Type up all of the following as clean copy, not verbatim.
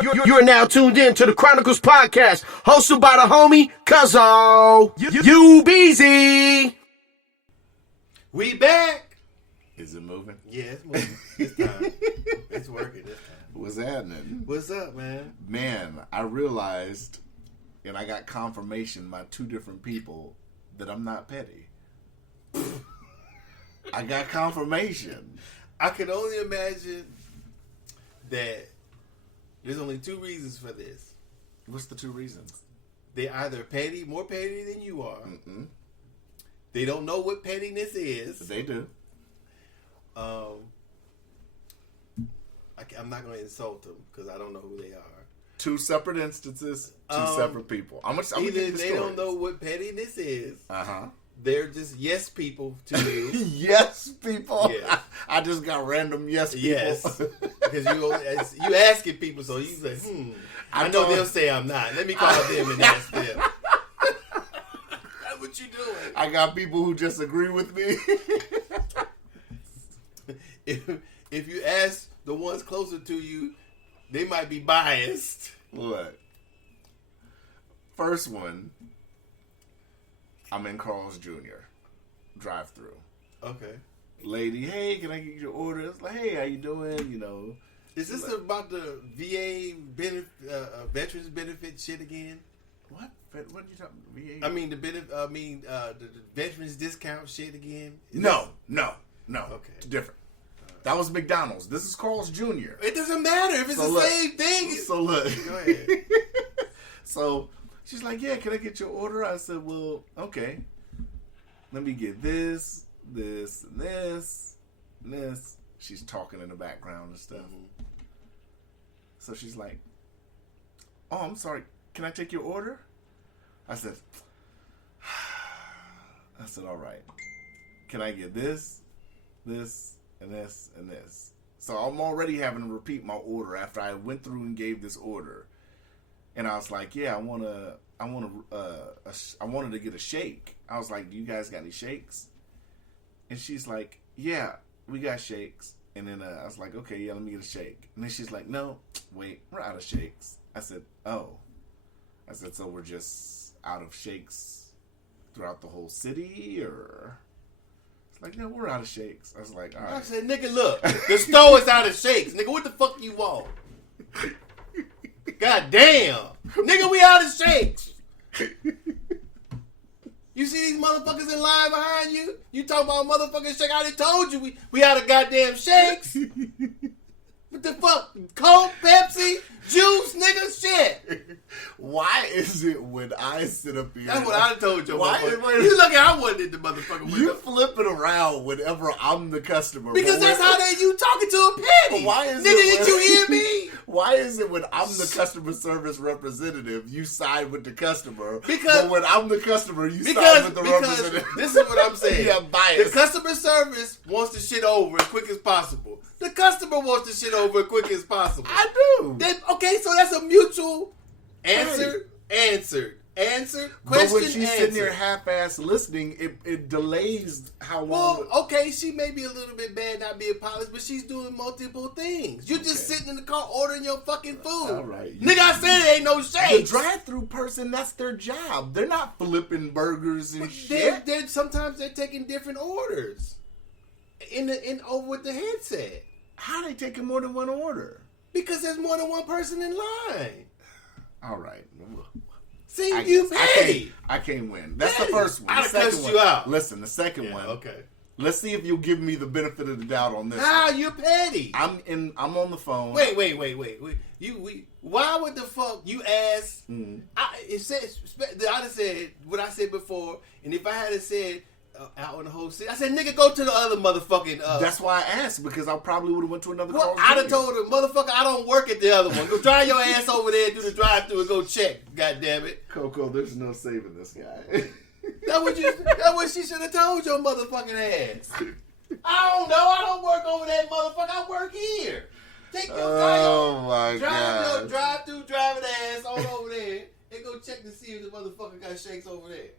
You're now tuned in to the Chronicles Podcast, hosted by the homie Cuzzo. You busy? We back. Is it moving? Yeah, it's moving. This time. It's working this time. What's happening? What's up, man? Man, I realized, and I got confirmation by two different people, that I'm not petty. I got confirmation. I can only imagine that there's only two reasons for this. What's the two reasons? They're either petty, more petty than you are. Mm-mm. They don't know what pettiness is. They do. I'm not going to insult them because I don't know who they are. Two separate instances, two separate people. I'm either they don't know what pettiness is. Uh-huh. They're just yes people to you. Yes people. Yes. I just got random yes people. Yes, because you asking people, so you say, I know they'll say I'm not. Let me call them and ask them. That's what you doing. I got people who just agree with me. If you ask the ones closer to you, they might be biased. Look, first one, I'm in Carl's Jr. drive-through. Okay. Lady, hey, can I get your order? It's like, hey, how you doing? You know. Is this like, about the VA veterans benefit shit again? What? What are you talking about? VA? I mean the veterans discount shit again? No. Okay. It's different. That was McDonald's. This is Carl's Jr. It doesn't matter if it's the same thing. So look. Go ahead. So she's like, yeah, can I get your order? I said, well, okay. Let me get this, and this. She's talking in the background and stuff. Mm-hmm. So she's like, oh, I'm sorry. Can I take your order? I said, all right. Can I get this, and this, and this? So I'm already having to repeat my order after I went through and gave this order. And I was like, yeah, I wanted to get a shake. I was like, do you guys got any shakes? And she's like, yeah, we got shakes. And then I was like, okay, yeah, let me get a shake. And then she's like, no, wait, we're out of shakes. I said, oh. I said, so we're just out of shakes throughout the whole city, or? It's like, no, we're out of shakes. I was like, all right. I said, nigga, look, the store is out of shakes. Nigga, what the fuck you want? God damn. Nigga, we out of shakes. You see these motherfuckers in line behind you? You talk about motherfucking shake. I already told you we out of goddamn shakes. What the fuck? Coke, Pepsi, juice, nigga, shit. Why is it when I sit up here? That's what I told you. Why? You look at I wasn't in the motherfucking window. You flip it around whenever I'm the customer. Because that's how you talking to a penny. Why is nigga, did you hear me? Why is it when I'm the customer service representative, you side with the customer? Because but when I'm the customer, you side with the representative. This is what I'm saying. Yeah, bias. The customer service wants the shit over as quick as possible. The customer wants the shit over as quick as possible. I do. Okay, so that's a mutual answered, question, but when she's answered. sitting there half-ass listening, it delays how long. Well, okay, she may be a little bit bad, not being polished, but she's doing multiple things. You're just sitting in the car ordering your fucking food. All right. Nigga, I said it ain't no shakes. The drive-through person, that's their job. They're not flipping burgers and shit. Sometimes they're taking different orders over with the headset. How are they taking more than one order? Because there's more than one person in line. All right. See, you petty. I can't win. That's the first one. I'd have cussed you out. Listen, the second one. Okay. Let's see if you'll give me the benefit of the doubt on this. How one. you're petty? I'm on the phone. Wait. Why would the fuck you ask? Mm-hmm. I'd have said what I said before, and if I had said out in the whole city, I said, nigga, go to the other motherfucking. That's why I asked, because I probably would have went to another. Well, I'd have told her, motherfucker, I don't work at the other one. Go drive your ass over there, do the drive-through, and go check. God damn it, Coco, there's no saving this guy. That's what she should have told your motherfucking ass. I don't know. I don't work over that motherfucker. I work here. Take your God. drive-through driving ass on over there and go check to see if the motherfucker got shakes over there.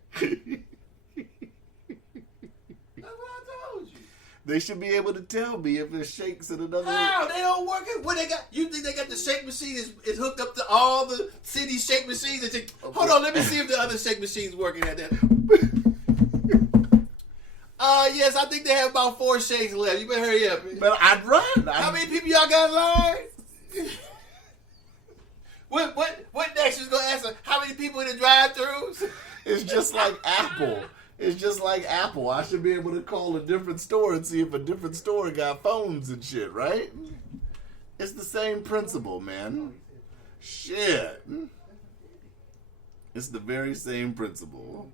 That's what I told you. They should be able to tell me if there's shakes in another. How? They don't work it. What they got? You think they got the shake machine is hooked up to all the city shake machines? Hold on, let me see if the other shake machine's working at that. Yes, I think they have about 4 shakes left. You better hurry up. Man. But I'd run. How many people y'all got in line? What next is gonna answer? How many people in the drive-thrus? It's just like Apple. It's just like Apple. I should be able to call a different store and see if a different store got phones and shit, right? It's the same principle, man. Shit. It's the very same principle.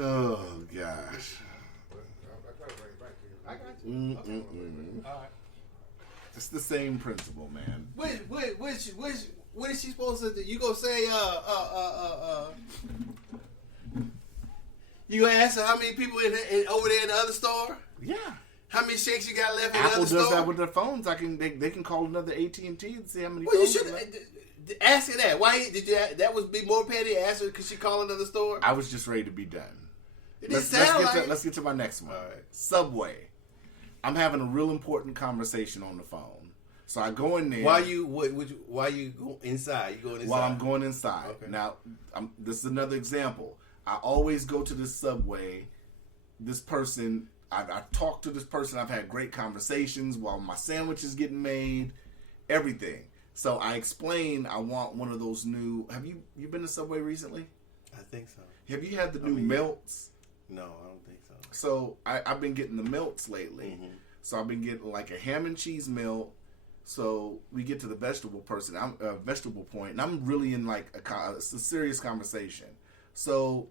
Oh, gosh. It's the same principle, man. What is she supposed to do? You gonna say, you gonna ask her how many people over there in the other store? Yeah. How many shakes you got left in the Apple other does store? that with their phones. They can call another AT&T and see how many Well, you phones. should ask her that. Why did you? That would be more petty. Ask her because she call another store. I was just ready to be done. Let's get to my next one. All right. Subway. I'm having a real important conversation on the phone. So I go in there. Why you go inside? You going inside? While I'm going inside. Okay. Now, this is another example. I always go to this Subway. This person, I talk to this person. I've had great conversations while my sandwich is getting made. Everything. So I explain I want one of those new. Have you been to Subway recently? I think so. Have you had the new melts? No, I don't think so. So I've been getting the melts lately. Mm-hmm. So I've been getting like a ham and cheese melt. So we get to the vegetable vegetable point, and I'm really in like a serious conversation. So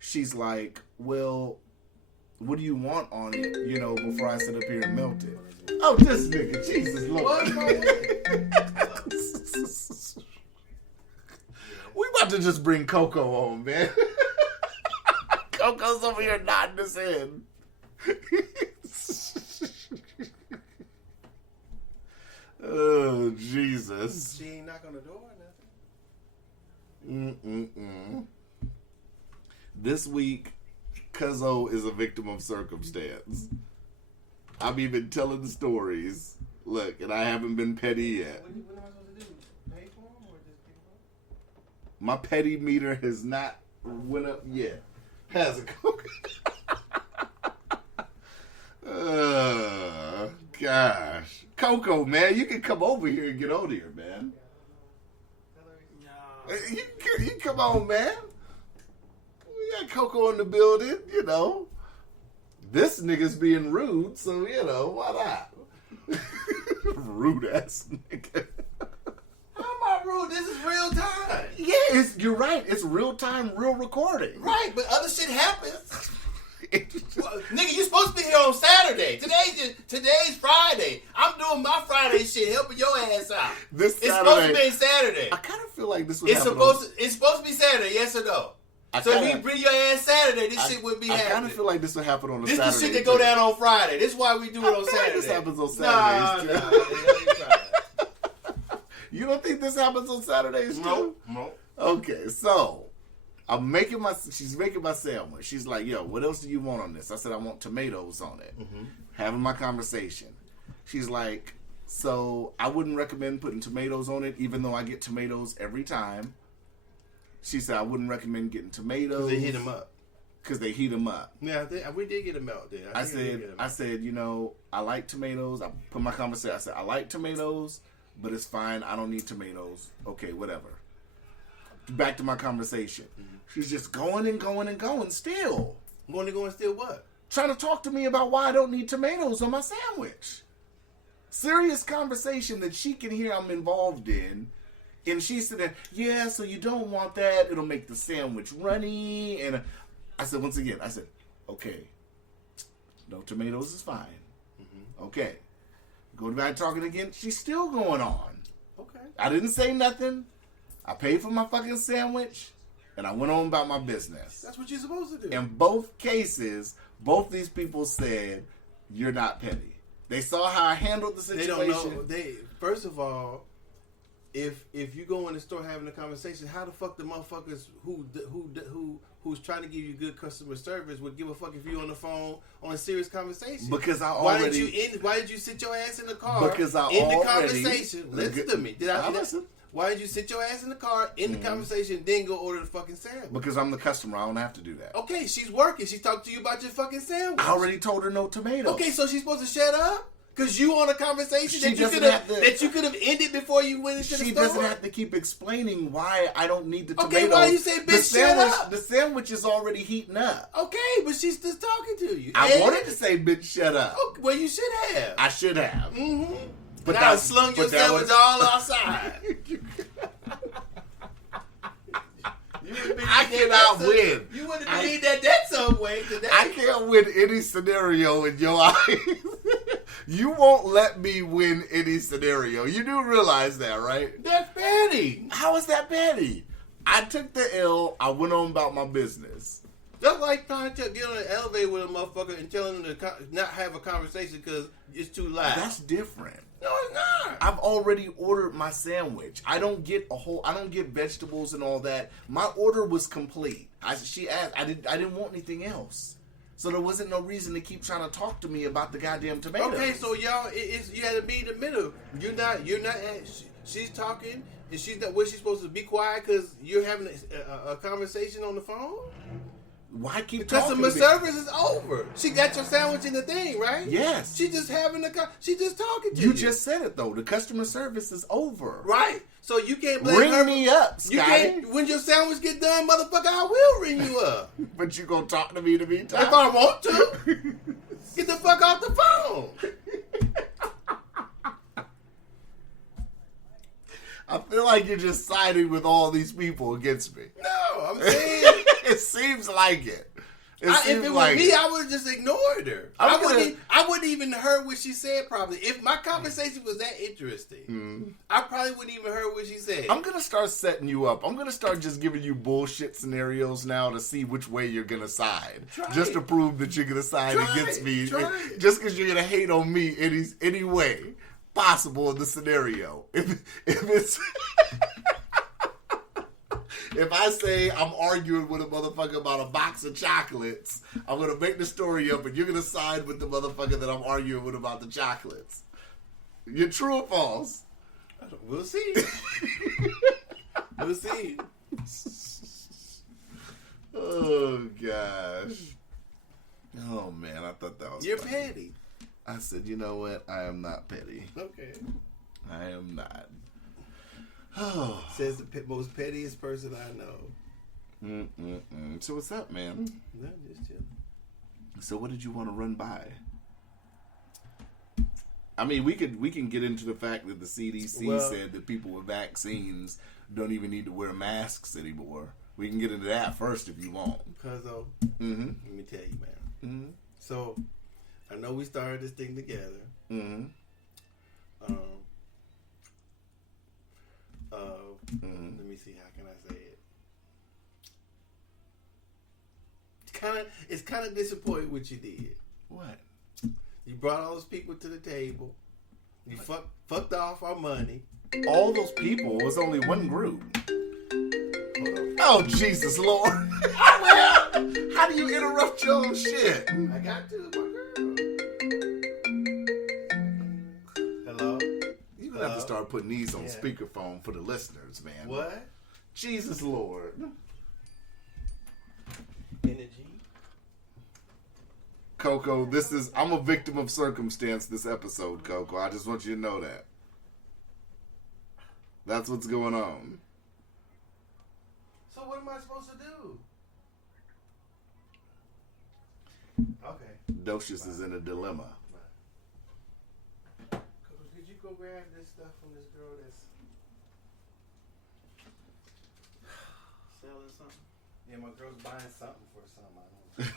she's like, "Well, what do you want on it? You know, before I sit up here and melt it." Oh, this nigga, Jesus Lord! We about to just bring Coco on, man. Coco's over here nodding his head. Oh, Jesus. She ain't knock on the door or nothing. This week, Cuzzo is a victim of circumstance. I'm even telling the stories. Look, and I haven't been petty yet. What am I supposed to do? Pay for them or just pick them up? My petty meter has not went up yet. Has it? Gosh. Coco, man, you can come over here and get on here, man. No. You come on, man. We got Coco in the building, you know. This nigga's being rude, so, you know, why not? Rude ass nigga. How am I rude? This is real time. Yeah, you're right. It's real time, real recording. Right, but other shit happens. Well, nigga, you supposed to be here on Saturday. Today's Friday. I'm doing my Friday shit, helping your ass out. It's supposed to be Saturday. I kind of feel like this would It's happen. It's supposed to be Saturday, yes or no? So if you bring your ass Saturday, this shit would be happening. I kind of feel like this would happen on a This Saturday. is the shit that go down on Friday. This is why we do it on feel like Saturday. this happens on Saturdays, too. You don't think this happens on Saturdays, too? No. Okay, so she's making my sandwich. She's like, yo, what else do you want on this? I said, I want tomatoes on it. Mm-hmm. Having my conversation. She's like, so I wouldn't recommend putting tomatoes on it, even though I get tomatoes every time. She said, I wouldn't recommend getting tomatoes. Because they heat them up. Because they heat them up. Yeah, we did get a melt there. I said, you know, I like tomatoes. I put my conversation. I said, I like tomatoes, but it's fine. I don't need tomatoes. Okay, whatever. Back to my conversation. Mm-hmm. She's just going and going and going still. Going to go and still what? Trying to talk to me about why I don't need tomatoes on my sandwich. Serious conversation that she can hear I'm involved in. And she said, yeah, so you don't want that. It'll make the sandwich runny. And I said, once again, okay, no tomatoes is fine. Mm-hmm. Okay. Going back talking again, she's still going on. Okay. I didn't say nothing. I paid for my fucking sandwich, and I went on about my business. That's what you're supposed to do. In both cases, both these people said, you're not petty. They saw how I handled the situation. They don't know. First of all, if you go in the store having a conversation, how the fuck the motherfuckers who's trying to give you good customer service would give a fuck if you on the phone on a serious conversation? Because why did you sit your ass in the car? Because the conversation. Listen to me. I listen. Why did you sit your ass in the car in the conversation, then go order the fucking sandwich? Because I'm the customer. I don't have to do that. Okay, she's working. She talked to you about your fucking sandwich. I already told her no tomato. Okay, so she's supposed to shut up? Because you on a conversation that you could have ended before you went into the store? She doesn't have to keep explaining why I don't need the tomato. Okay, why you say, bitch, shut up? The sandwich is already heating up. Okay, but she's just talking to you. I wanted to say, bitch, shut up. Okay, well, you should have. I should have. Mm-hmm. But now I slung your sandwich all outside. I cannot win. You wouldn't believe that some way today. I can't win any scenario in your eyes. You won't let me win any scenario. You do realize that, right? That's petty. How is that petty? I took the L. I went on about my business. That's like trying to get on an elevator with a motherfucker and telling them to not have a conversation because it's too loud. That's different. No, it's not. I've already ordered my sandwich. I don't get vegetables and all that. My order was complete. She asked. I didn't want anything else. So there wasn't no reason to keep trying to talk to me about the goddamn tomatoes. Okay, so y'all, you had to be in the middle. You're not. She's talking, and she's not. Was she supposed to be quiet because you're having a conversation on the phone? Why keep talking? talking? Customer service is over. She got your sandwich in the thing, right? Yes. She just she just talking to you. You just said it though. The customer service is over. Right. So you can't blame her. Ring me up, Scotty. You can't. When your sandwich get done, motherfucker, I will ring you up. But you gonna talk to me the meantime? If I want to. Get the fuck off the phone. I feel like you're just siding with all these people against me. No, I'm saying it seems like it. If it was me, I would have just ignored her. I wouldn't even heard what she said. Probably, if my conversation was that interesting, I probably wouldn't even heard what she said. I'm gonna start setting you up. I'm gonna start just giving you bullshit scenarios now to see which way you're gonna side, to prove that you're gonna side against me. Just because you're gonna hate on me any way possible in the scenario. If it's if I say I'm arguing with a motherfucker about a box of chocolates, I'm going to make the story up and you're going to side with the motherfucker that I'm arguing with about the chocolates. You're true or false? We'll see. We'll see. Oh, gosh. Oh, man, I thought that was You're funny. petty. I said, you know what? I am not petty. Okay. I am not. Oh. Says the most pettiest person I know. So what's up, man? No, just chill. So what did you want to run by? I mean, we can get into the fact that the CDC said that people with vaccines don't even need to wear masks anymore. We can get into that first if you want. Cuzzo, let me tell you, man. So, I know we started this thing together. Let me see, how can I say it? It's kind of disappointing what you did. What? You brought all those people to the table. You fucked off our money. All those people was only one group. Oh, Jesus Lord. How do you interrupt your own shit? I got to, my girl. Hello? You're going to have to start putting these on speakerphone for the listeners, man. What? Jesus Lord. Energy. Coco, I'm a victim of circumstance this episode, Coco. I just want you to know that. That's what's going on. So what am I supposed to do? Okay. Docious is in a dilemma. Coco, could you go grab this stuff from this girl that's selling something? Yeah, my girl's buying something for something. I don't know.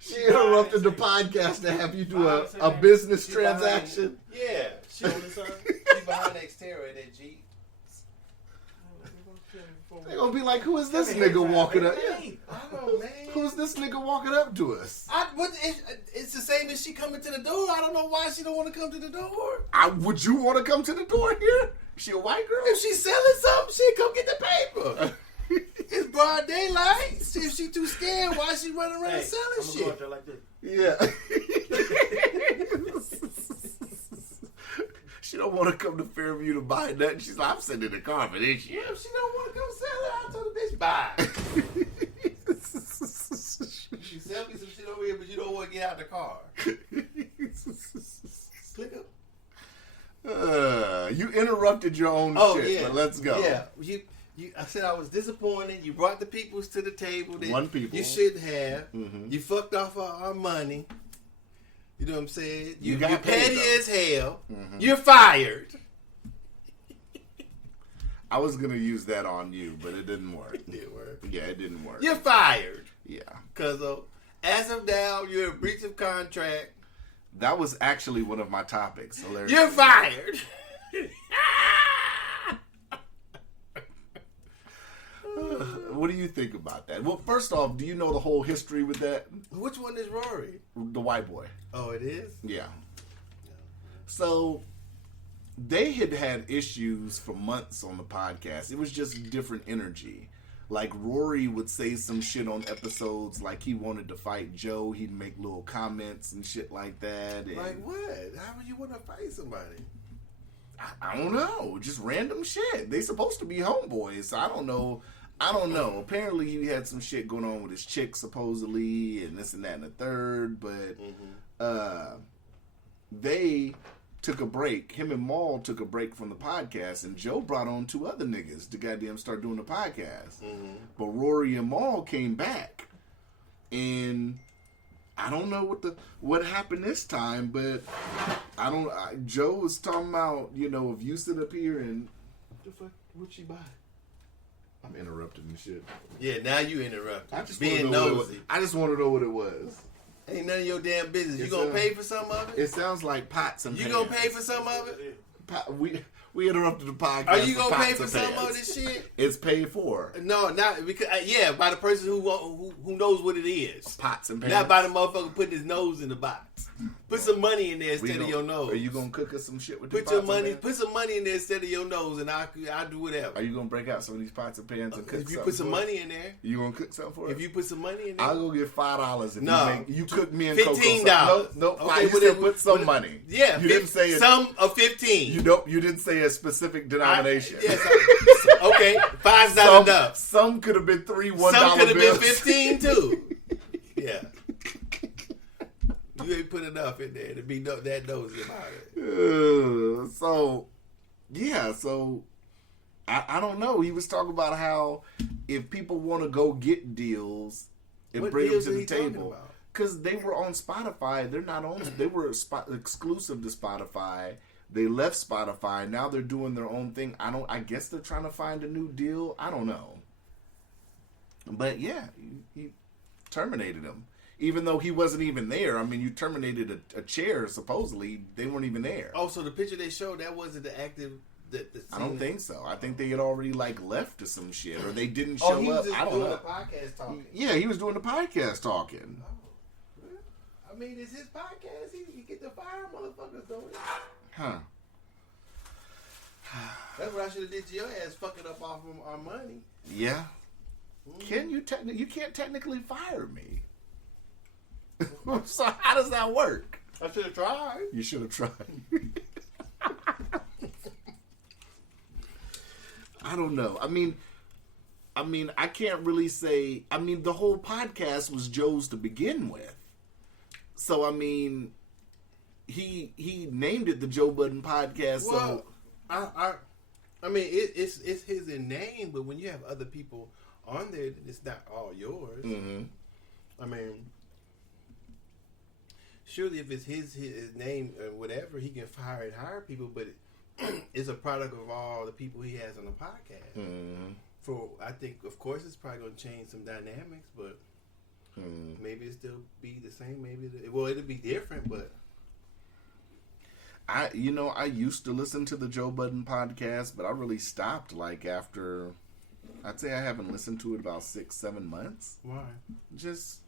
She interrupted the podcast to have you do a business transaction. Yeah, she on the sun. She's behind the exterior of that Jeep. They're gonna be like, who is this nigga walking up? Yeah. I know, man. Who's this nigga walking up to us? It's the same as she coming to the door. I don't know why she don't want to come to the door. Would you want to come to the door here? She a white girl? If she's selling something, she come get the paper. It's broad daylight. See if she too scared, why she running around selling shit? Go out there like this. Yeah. She don't want to come to Fairview to buy nothing. She's like, I'm sitting in the car for this shit. Yeah, if she don't want to come sell it, I told the bitch buy. She sell me some shit over here, but you don't want to get out the car. Click up. You interrupted your own shit, but let's go. Yeah, I said I was disappointed. You brought the peoples to the table that One people you shouldn't have. Mm-hmm. You fucked off our money. You know what I'm saying? You got you're paid, petty though. as hell. Mm-hmm. You're fired. I was gonna use that on you, but it didn't work. It didn't work. Yeah, it didn't work. You're fired. Yeah. Cuzzo, as of now, you're in breach of contract. That was actually one of my topics. Hilarious. You're fired. What do you think about that? Well, first off, do you know the whole history with that? Which one is Rory? The white boy. Oh, it is? Yeah. So they had issues for months on the podcast. It was just different energy. Like Rory would say some shit on episodes like he wanted to fight Joe. He'd make little comments and shit like that. And Like what? How would you want to fight somebody? I don't know. Just random shit. They supposed to be homeboys. So I don't know. Apparently he had some shit going on with his chick supposedly and this and that and the third. But they took a break. Him and Maul took a break from the podcast, and Joe brought on 2 other niggas to goddamn start doing the podcast. But Rory and Maul came back, and I don't know what happened this time, but Joe was talking about, if you sit up here and what the fuck would she buy? I'm interrupting the shit. Yeah, now you interrupted. I just being want to know nosy. I just want to know what it was. Ain't none of your damn business. You gonna pay for some of it? It sounds like pots and You pans. gonna pay for some of it? We interrupted the podcast. Are you gonna for pay pots for and some pans. of this shit? It's paid for. No, not because by the person who knows what it is. Pots and pans. Not by the motherfucker putting his nose in the box. Put some money in there instead of your nose. Are you gonna cook us some shit with Put these your pots and money. pans? Put some money in there instead of your nose, and I'll do whatever. Are you gonna break out some of these pots and pans and cook? If you put some money in there. you gonna cook something for us? If you put some money in there. I'll go get $5 if No. you cook me and Coco $15. No, Okay, you said put some money. Yeah, you didn't say it. Some of 15. You didn't say a specific denomination. Yes. Okay, $5's not enough. Some could have been $3 $1 Some could have been bills. 15 too. Yeah. You ain't put enough in there to be that nosy about it. So I don't know. He was talking about how if people want to go get deals and What bring them deals to are the he talking table, about? because they were on Spotify. They're not on. They were exclusive to Spotify. They left Spotify. Now they're doing their own thing. I guess they're trying to find a new deal. I don't know. But yeah, he terminated him. Even though he wasn't even there. I mean, you terminated a chair, supposedly. They weren't even there. Oh, so the picture they showed, that wasn't the active... I don't think so. I think they had already, left or some shit. Or they didn't Oh, show he was up. just I don't doing know. the podcast talking. Yeah, he was doing the podcast talking. I mean, it's his podcast. He get to fire motherfuckers, don't he? Huh. That's what I should have did to your ass, fucking up off of our money. Yeah. You can't technically fire me. So how does that work? I should have tried. You should have tried. I don't know. I mean, I can't really say. I mean, the whole podcast was Joe's to begin with. So I mean, he named it the Joe Budden podcast. Well, so I mean, it's his in name, but when you have other people on there, it's not all yours. mm-hmm. I mean, surely if it's his name or whatever, he can fire and hire people, but it's a product of all the people he has on the podcast. Mm-hmm. I think, of course, it's probably going to change some dynamics, but maybe it still be the same. Maybe it'll be different, but I used to listen to the Joe Budden podcast, but I really stopped after I'd say I haven't listened to it about 6-7 months. Why? Just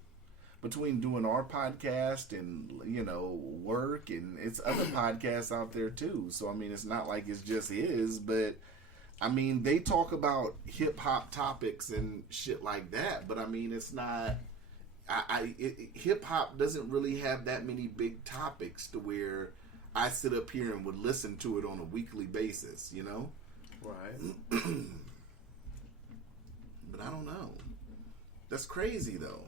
between doing our podcast and, you know, work, and it's other podcasts out there too. So I mean, it's not like it's just his, but I mean, they talk about hip hop topics and shit like that. But I mean, it's not. Hip hop doesn't really have that many big topics to where I sit up here and would listen to it on a weekly basis. You know. Right. But I don't know. That's crazy though.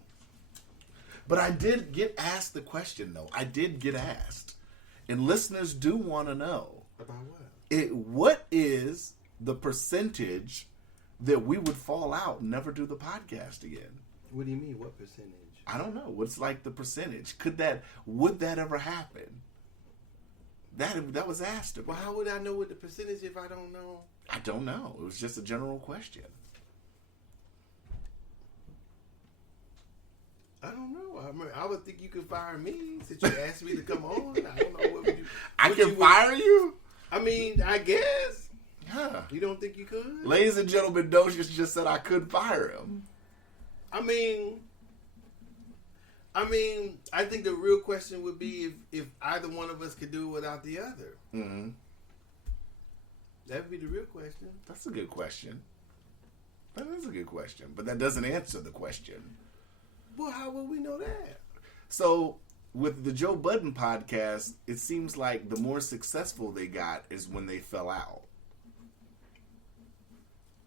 But I did get asked the question, though. I did get asked. And listeners do want to know. About what? What is the percentage that we would fall out and never do the podcast again? What do you mean? What percentage? I don't know. What's like the percentage? Would that ever happen? That was asked of me. Well, how would I know what the percentage if I don't know? I don't know. It was just a general question. I don't know. I would think you could fire me since you asked me to come on. I don't know what would you. I can fire you? I mean, I guess. Huh. You don't think you could? Ladies and gentlemen, Docious just said I could fire him. I mean, I think the real question would be if either one of us could do it without the other. Mm-hmm. That would be the real question. That's a good question. That is a good question. But that doesn't answer the question. Well, how would we know that? So, with the Joe Budden podcast, it seems like the more successful they got is when they fell out.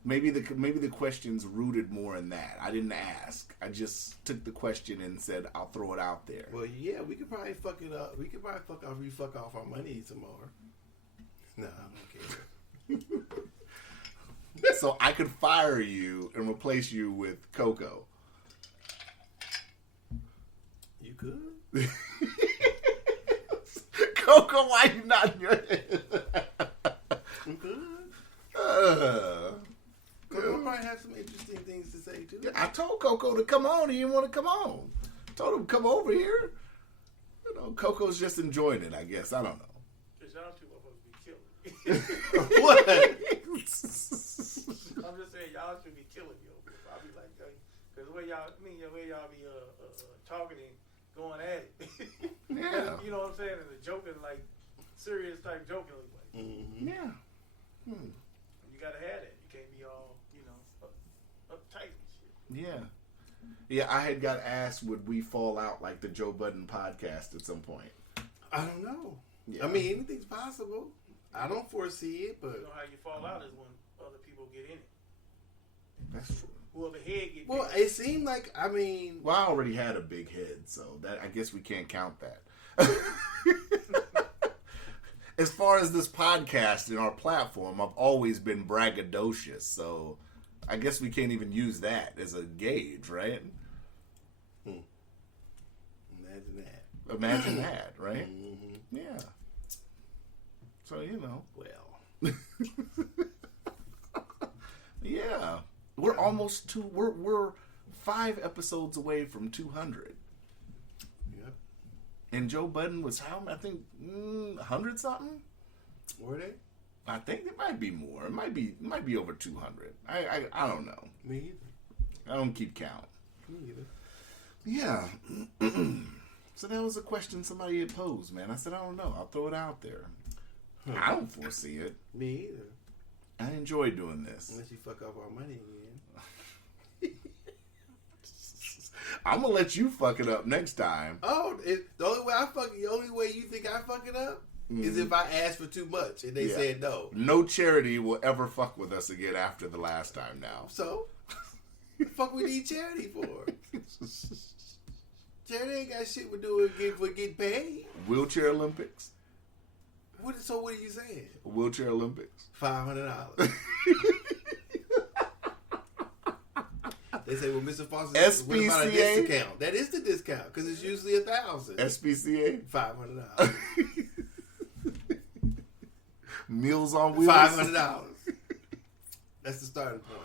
Maybe the question's rooted more in that. I didn't ask. I just took the question and said, I'll throw it out there. Well, yeah, we could probably fuck it up. We could probably fuck off our money some more. No, I don't care. So I could fire you and replace you with Coco. You could? Coco, why you not in your head? You could? Coco might have some interesting things to say, too. I told Coco to come on. He didn't want to come on. Told him to come over here. You know, Coco's just enjoying it, I guess. I don't know. Because y'all two are supposed to be killing me. What? I'm just saying, y'all should be killing me over here. I'll be like, because the way y'all be talking and going at it. Yeah. You know what I'm saying? And the joking, like, serious type joking. Like, Mm-hmm. Yeah. you got to have that. You can't be all, uptight and shit. Yeah. Yeah, I had got asked, would we fall out like the Joe Budden podcast at some point? I don't know. Yeah. I mean, anything's possible. I don't foresee it, but... You know how you fall out is when other people get in it. That's true. Whoever head get Well, big. it seemed like, I mean... Well, I already had a big head, so that I guess we can't count that. As far as this podcast and our platform, I've always been braggadocious, so I guess we can't even use that as a gauge, right? Imagine that. Imagine that, right? Mm-hmm. Yeah. So, you know. Well. Yeah. We're almost we're 5 episodes away from 200. Yep. And Joe Budden was how? I think 100 something. Were they? I think it might be more. It might be over 200. I don't know. Me either. I don't keep count. Me either. Yeah. So that was a question somebody had posed, man. I said, I don't know. I'll throw it out there. I don't foresee it. Me either. I enjoy doing this. Unless you fuck up our money again. I'm gonna let you fuck it up next time. Oh, the only way you think I fuck it up is if I ask for too much and they said no. No charity will ever fuck with us again after the last time now. So, the fuck we need charity for? Charity ain't got shit to do with getting paid. Wheelchair Olympics? So what are you saying? Wheelchair Olympics. $500. They say, well, Mr. Foster, what about a SPCA? discount? That is the discount because it's usually $1,000. SPCA? $500. Meals on Wheels? $500. That's the starting point.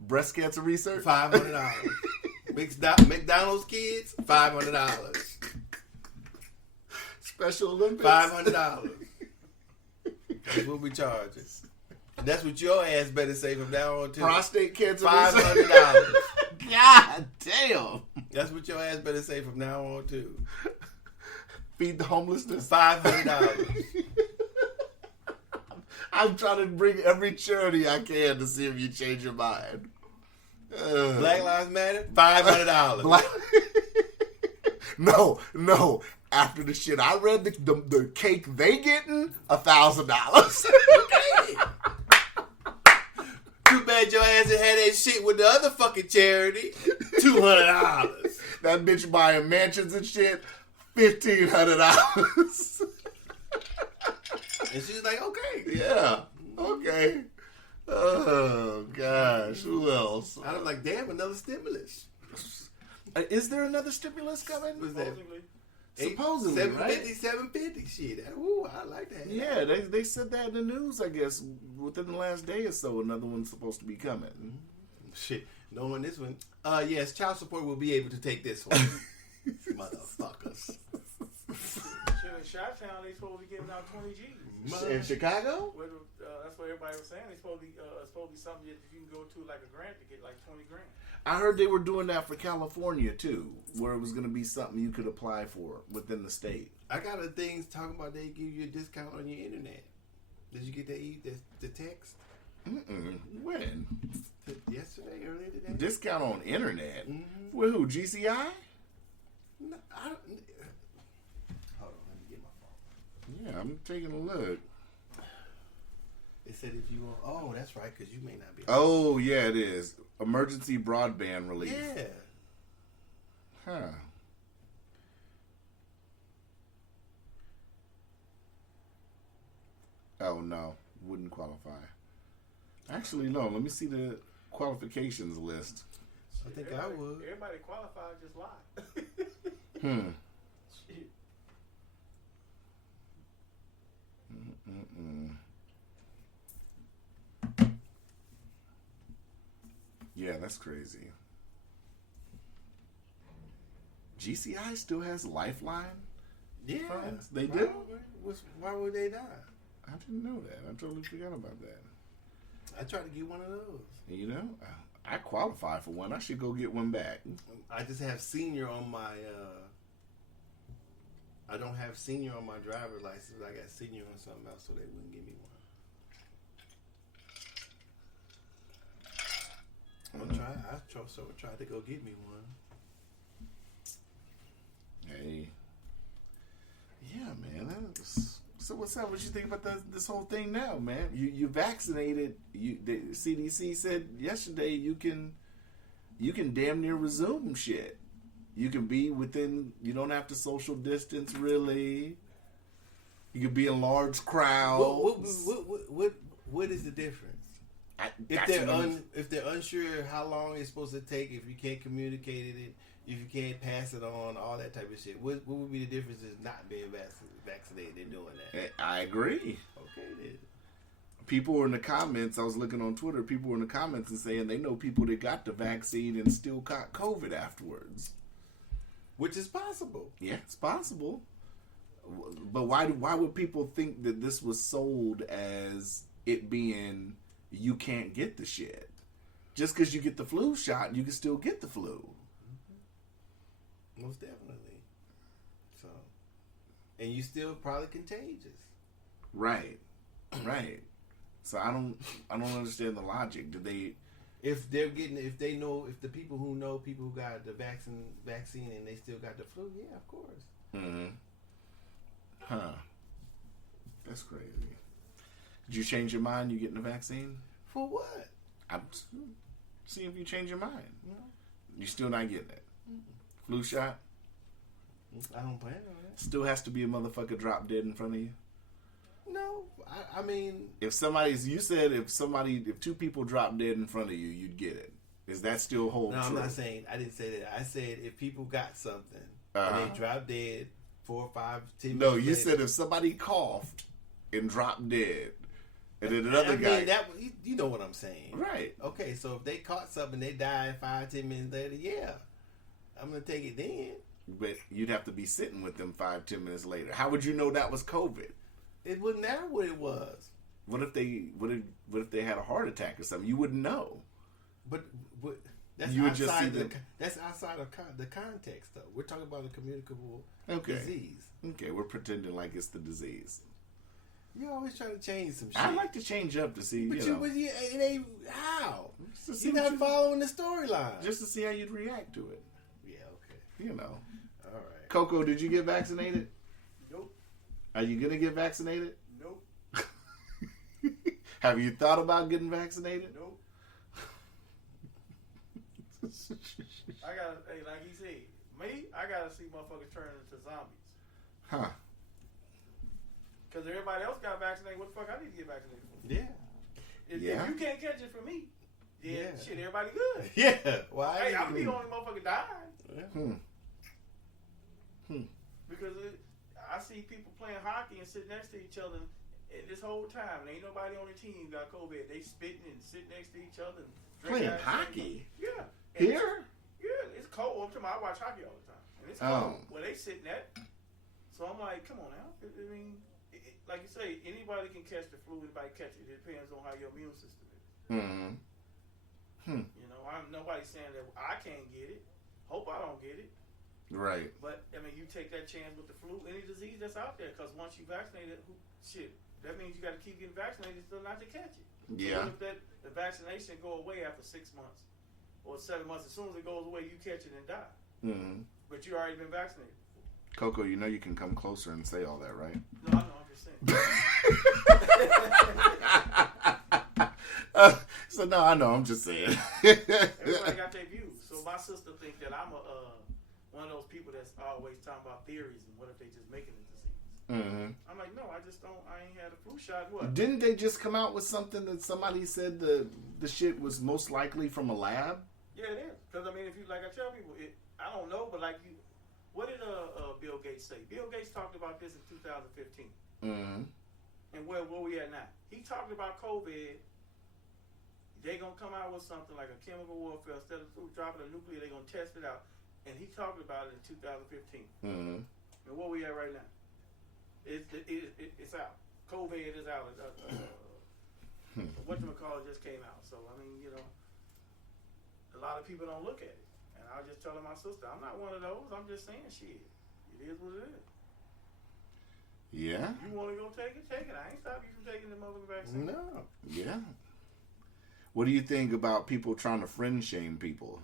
Breast cancer research? $500. McDonald's kids, $500. Special Olympics? $500. That's what we charging. That's what your ass better say from now on too. Prostate cancer. $500. God damn. That's what your ass better say from now on too. Feed the homelessness. $500. I'm trying to bring every charity I can to see if you change your mind. Black Lives Matter. $500. No. After the shit I read, the cake they getting $1,000. Okay. Too bad your ass had that shit with the other fucking charity. $200. That bitch buying mansions and shit. $1,500. And she was like, okay. Yeah. Okay. Oh gosh. Who else? I was like, damn, another stimulus. Is there another stimulus coming? What's that? Supposedly, right? 750 shit. Ooh, I like that. Yeah, they said that in the news, I guess, within the last day or so. Another one's supposed to be coming. Shit. Knowing this one. Yes, child support will be able to take this one. Motherfuckers. Shit, in Chi-Town, they supposed to be giving out 20 G's. In Chicago? That's what everybody was saying. It's supposed to be something that you can go to like a grant to get like 20 grand. I heard they were doing that for California, too, where it was going to be something you could apply for within the state. I got the things talking about they give you a discount on your internet. Did you get the text? When? Yesterday, earlier today? Discount on internet? Mm-hmm. With who, GCI? No, I don't. Hold on, let me get my phone. Yeah, I'm taking a look. It said if you want. Oh, that's right, because you may not be. Oh, yeah, it is. Emergency broadband relief. Yeah. Huh. Oh, no. Wouldn't qualify. Actually, no. Let me see the qualifications list. I think I would. Everybody qualified, just lie. Shit. Yeah, that's crazy. GCI still has Lifeline? Yeah. Funds? They do? Why would they not? I didn't know that. I totally forgot about that. I tried to get one of those. You know, I qualify for one. I should go get one back. I just have senior on my. I don't have senior on my driver's license. I got senior on something else, so they wouldn't give me one. I tried to go get me one. Hey. Yeah, man. So what's up? What you think about this whole thing now, man? You vaccinated. The CDC said yesterday you can damn near resume shit. You can be within. You don't have to social distance really. You can be in large crowds. What is the difference? If they're unsure how long it's supposed to take, if you can't communicate it, if you can't pass it on, all that type of shit, what would be the difference is not being vaccinated and doing that? I agree. Okay, then. People were in the comments. I was looking on Twitter. People were in the comments and saying they know people that got the vaccine and still caught COVID afterwards. Which is possible. Yeah, it's possible. But why would people think that this was sold as it being you can't get the shit? Just because you get the flu shot, you can still get the flu. Most definitely. So, and you still probably contagious. Right. So I don't understand the logic. Did they? If the people who know people who got the vaccine and they still got the flu, yeah, of course. Mm-hmm. Huh. That's crazy. Did you change your mind? You getting the vaccine? For what? I'm seeing if you change your mind. No. You still not getting it. Flu shot? I don't plan on it. Still has to be a motherfucker drop dead in front of you? No, I mean... If two people drop dead in front of you, you'd get it. Is that still hold true? No, I'm not saying... I didn't say that. I said if people got something and they drop dead 4 or 5, 10 minutes No, you said if somebody coughed and dropped dead, and then another guy... you know what I'm saying. Right. Okay, so if they caught something and they died 5, 10 minutes later, yeah. I'm going to take it then. But you'd have to be sitting with them 5, 10 minutes later. How would you know that was COVID? It wouldn't matter what it was. What if they had a heart attack or something? You wouldn't know. But that's You would just see that's outside of the context, though. We're talking about a communicable Okay. disease. Okay, we're pretending like it's the disease. You're always trying to change some shit. I like to change up to see, but it ain't how. Just to see You're what not you- following the storyline. just to see how you'd react to it. Yeah, okay. You know. All right. Coco, did you get vaccinated? Nope. Are you gonna get vaccinated? Nope. Have you thought about getting vaccinated? Nope. I gotta, hey, like he said, I gotta see motherfuckers turn into zombies. Huh. Because everybody else got vaccinated, what the fuck I need to get vaccinated for? Yeah. If Yeah. you can't catch it from me, then Yeah. shit, everybody good. Yeah. Well, Hey, I'm the only motherfucker dying. Because I see people playing hockey and sitting next to each other this whole time, and ain't nobody on the team got COVID. They spitting and sitting next to each other. And drinking Playing out of hockey? Yeah. And Here? it's cold. I'm talking about, I watch hockey all the time. And it's Oh. cold where they sitting at. So I'm like, come on now. I mean, like you say, anybody can catch the flu. Anybody catch it. It depends on how your immune system is. Mm-hmm. You know, nobody's saying that I can't get it. Hope I don't get it. Right. But, I mean, you take that chance with the flu, any disease that's out there. Because once you vaccinated, that means you got to keep getting vaccinated still not to catch it. Yeah. So what if the vaccination go away after 6 months or 7 months? As soon as it goes away, you catch it and die. Mm-hmm. But you already been vaccinated. Coco, you know you can come closer and say all that, right? No, I know. I'm just saying. So no, I know. I'm just saying. Everybody got their views. So my sister thinks that I'm one of those people that's always talking about theories and what if they just making a disease. Mm-hmm. I'm like, no, I just don't. I ain't had a flu shot. What? Didn't they just come out with something that somebody said the shit was most likely from a lab? Yeah, it is. Because I mean, if you like, I tell people, I don't know, but like you, what did Bill Gates say? Bill Gates talked about this in 2015. Mm-hmm. And where we at now? He talked about COVID. They gonna come out with something like a chemical warfare instead of dropping a nuclear. They gonna test it out. And he talked about it in 2015. Mm-hmm. And where we at right now? It's out. COVID is out. Whatchamacallit just came out. So I mean, you know, a lot of people don't look at it. And I was just telling my sister, I'm not one of those. I'm just saying, shit. It is what it is. Yeah. You want to go take it? Take it. I ain't stopping you from taking the motherfucking vaccine. No. Yeah. What do you think about people trying to friend shame people?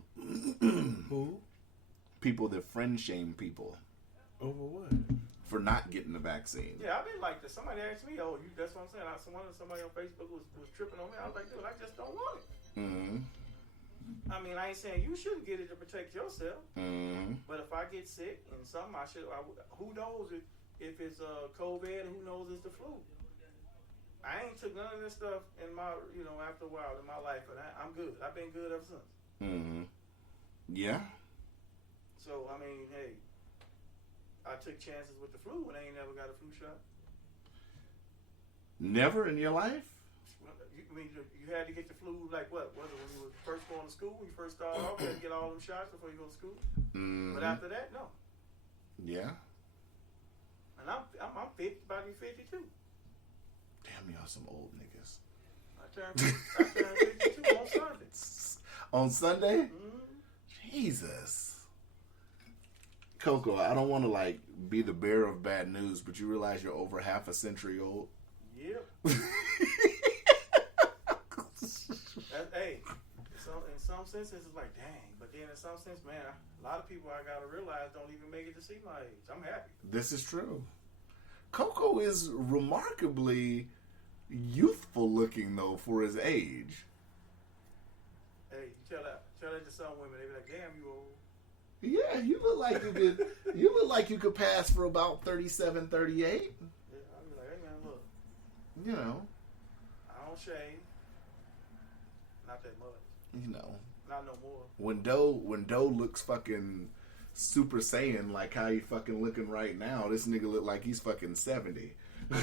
Who? People that friend shame people Over what? for not getting the vaccine. Yeah, I've been like this. Somebody asked me, that's what I'm saying. Somebody on Facebook was tripping on me. I was like, dude, I just don't want it. Mm-hmm. I mean, I ain't saying you shouldn't get it to protect yourself. Mm-hmm. But if I get sick and something, who knows if it's COVID and who knows it's the flu. I ain't took none of this stuff in my, after a while in my life, but I'm good. I've been good ever since. Mm-hmm. Yeah. So, I mean, hey, I took chances with the flu and I ain't never got a flu shot. Never in your life? I mean, you had to get the flu, like what? Was it when you were first going to school? When you first started off, you had to get all them shots before you go to school? Mm-hmm. But after that, no. Yeah. And I'm about to be 52. Damn, y'all some old niggas. I turned 52 on Sunday. On Sunday? Mm-hmm. Jesus. Coco, I don't want to be the bearer of bad news, but you realize you're over half a century old? Yep. Hey, in some senses it's like, dang. But then in some sense, man, a lot of people I gotta realize don't even make it to see my age. I'm happy. This is true. Coco is remarkably youthful looking though for his age. Hey, you tell that to some women, they be like, damn, you old. Yeah, you look like you could. You look like you could pass for about 37, 38. Yeah, I'll be like, hey man, look, You know. I don't shave. Not that much. You know. Not no more. When Doe looks fucking Super Saiyan like how he fucking looking right now, this nigga look like he's fucking 70. Yeah,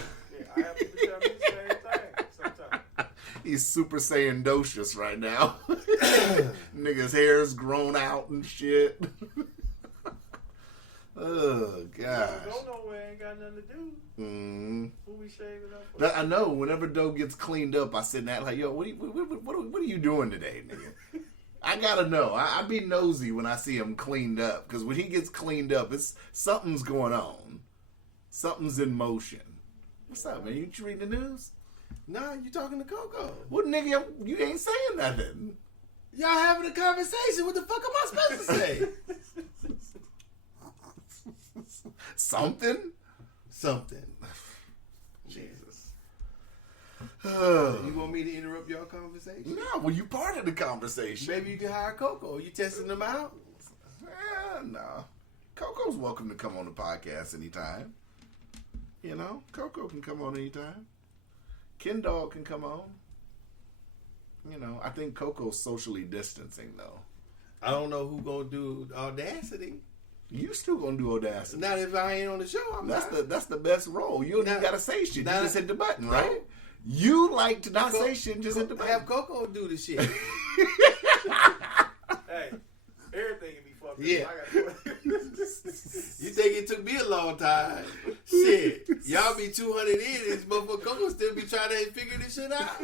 I have people tell me the same thing sometimes. He's Super Saiyan Docious right now. Nigga's hair's grown out and shit. Oh, gosh. Don't go nowhere, ain't got nothing nothing to do. Mm. Who we shaving up for? I know. Whenever Doe gets cleaned up, I sit in that like, yo, what are you doing today, nigga? I gotta know. I be nosy when I see him cleaned up, because when he gets cleaned up, it's something's going on. Something's in motion. What's up, man? You reading the news? Nah, you talking to Coco. What, nigga? You ain't saying nothing. Y'all having a conversation. What the fuck am I supposed to say? Something? Something. Jesus. You want me to interrupt y'all conversation? No, well, you part of the conversation. Maybe you can hire Coco. You testing them out? No. Coco's welcome to come on the podcast anytime. You know, Coco can come on anytime. Ken Dog can come on. You know, I think Coco's socially distancing, though. I don't know who gonna do Audacity. You still gonna do Audacity? Not if I ain't on the show. That's the best role. You don't even gotta say shit. You Now- just hit the button, No. right? You like to not say shit and just hit the button. Have Coco do the shit. Hey, everything can be fucked up. Yeah. I gotta You think it took me a long time? Shit. Y'all be 200 in this motherfucker. Coco still be trying to figure this shit out.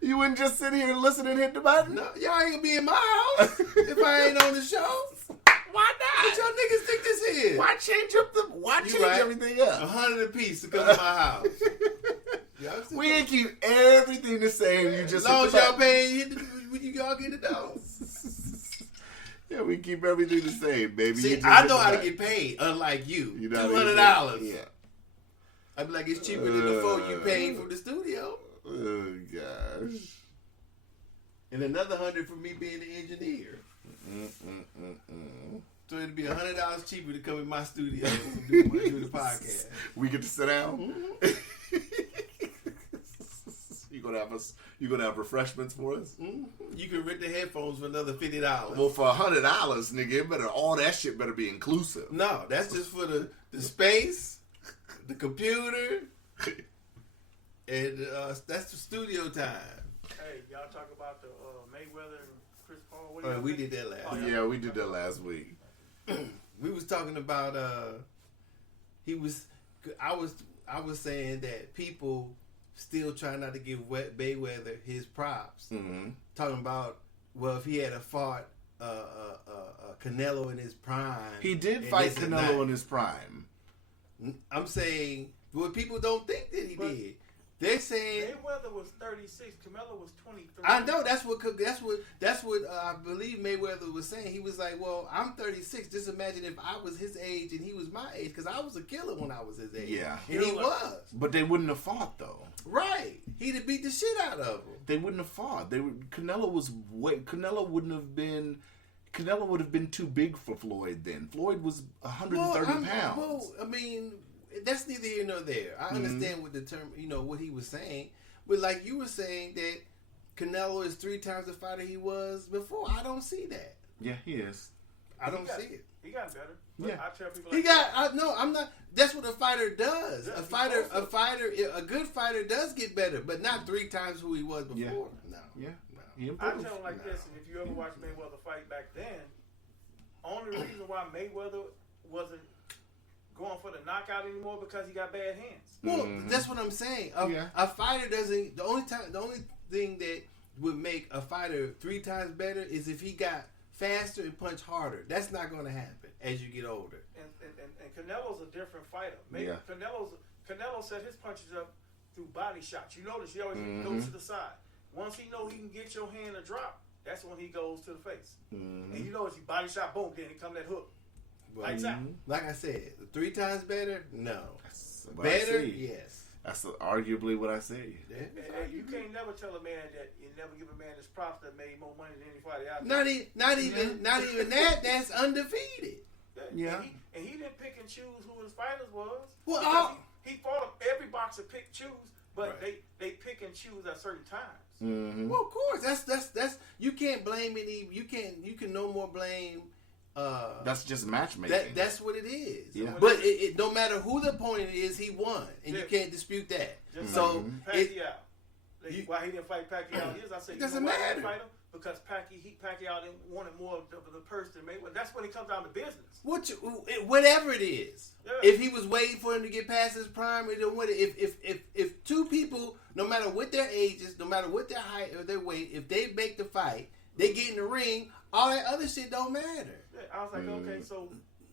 You wouldn't just sit here and listen and hit the button? No, y'all ain't gonna be in my house if I ain't on the show. Why What y'all not? niggas think this is? Why change You right. everything up? 100 apiece to come to my house. We ain't keep everything the same. You just As long hit as the y'all paying, y'all get the dough. Yeah, we keep everything the same, baby. See, You just I hit know the how to button. get paid, unlike you. You know how to get $200. paid? Yeah. I'd be like, it's cheaper than the phone you paid from the studio. Oh gosh. And another 100 for me being the engineer. So it'd be $100 cheaper to come in my studio and do the podcast. We get to sit down. You gonna have refreshments for us? You can rent the headphones for another $50. Well, for $100, nigga, all that shit better be inclusive. No, that's just for the space, the computer, and that's the studio time. Hey, y'all talk about the Mayweather and Chris Paul. What do y'all We think? did that last. Oh, Yeah, we did that last week. We was talking about I was saying that people still try not to give Mayweather his props. Mm-hmm. Talking about, well, if he had fought Canelo in his prime, He did and fight this and Canelo that. in his prime. I'm saying, well, people don't think that he But- did. They're saying, Mayweather was 36. Canelo was 23. I know that's what I believe Mayweather was saying. He was like, well, I'm 36. Just imagine if I was his age and he was my age, because I was a killer when I was his age. Yeah. And he was. But they wouldn't have fought, though. Right. He'd have beat the shit out of him. They wouldn't have fought. Canelo would have been too big for Floyd then. Floyd was 130 pounds. Well, I mean, that's neither here nor there. I understand what the term, what he was saying. But like you were saying that Canelo is 3 times the fighter he was before. I don't see that. Yeah, he is. I don't see it. He got better. Yeah. I tell people I'm not. That's what a fighter does. Yeah, A good fighter does get better, but not 3 times who he was before. Yeah. No. Yeah. No. He I improved. tell him like this, and if you ever watched Mayweather fight back then, only reason why Mayweather wasn't going for the knockout anymore because he got bad hands. Well, that's what I'm saying. A fighter doesn't. The only thing that would make a fighter 3 times better is if he got faster and punch harder. That's not going to happen as you get older. And Canelo's a different fighter. Yeah. Canelo set his punches up through body shots. You notice he always goes to the side. Once he know he can get your hand to drop, that's when he goes to the face. And you know, as he body shot, boom, then he come that hook. Lights out. Like I said, 3 times better? No. That's what I Better? see. Yes. That's arguably what I see. And you can't never tell a man that you never give a man his props that made more money than anybody out Not there. even that. That's undefeated. Yeah. And he didn't pick and choose who his fighters was. Well, Because he fought every boxer pick choose, but Right. they pick and choose at certain times. Mm-hmm. Well, of course. That's you can't blame any. You can no more blame. That's just matchmaking. That's what it is. Yeah. But it no matter who the opponent is, he won, and you Yeah. can't dispute that. Just So like Pacquiao. Why he didn't fight Pacquiao is, I said, It doesn't you know why he didn't matter. fight him? Because Pacquiao wanted more of the purse than Mayweather. That's when it comes down to business. Whatever it is. Yeah. If he was waiting for him to get past his prime, if two people, no matter what their ages, no matter what their height or their weight, if they make the fight, they get in the ring, all that other shit don't matter. Yeah, I was like, okay, so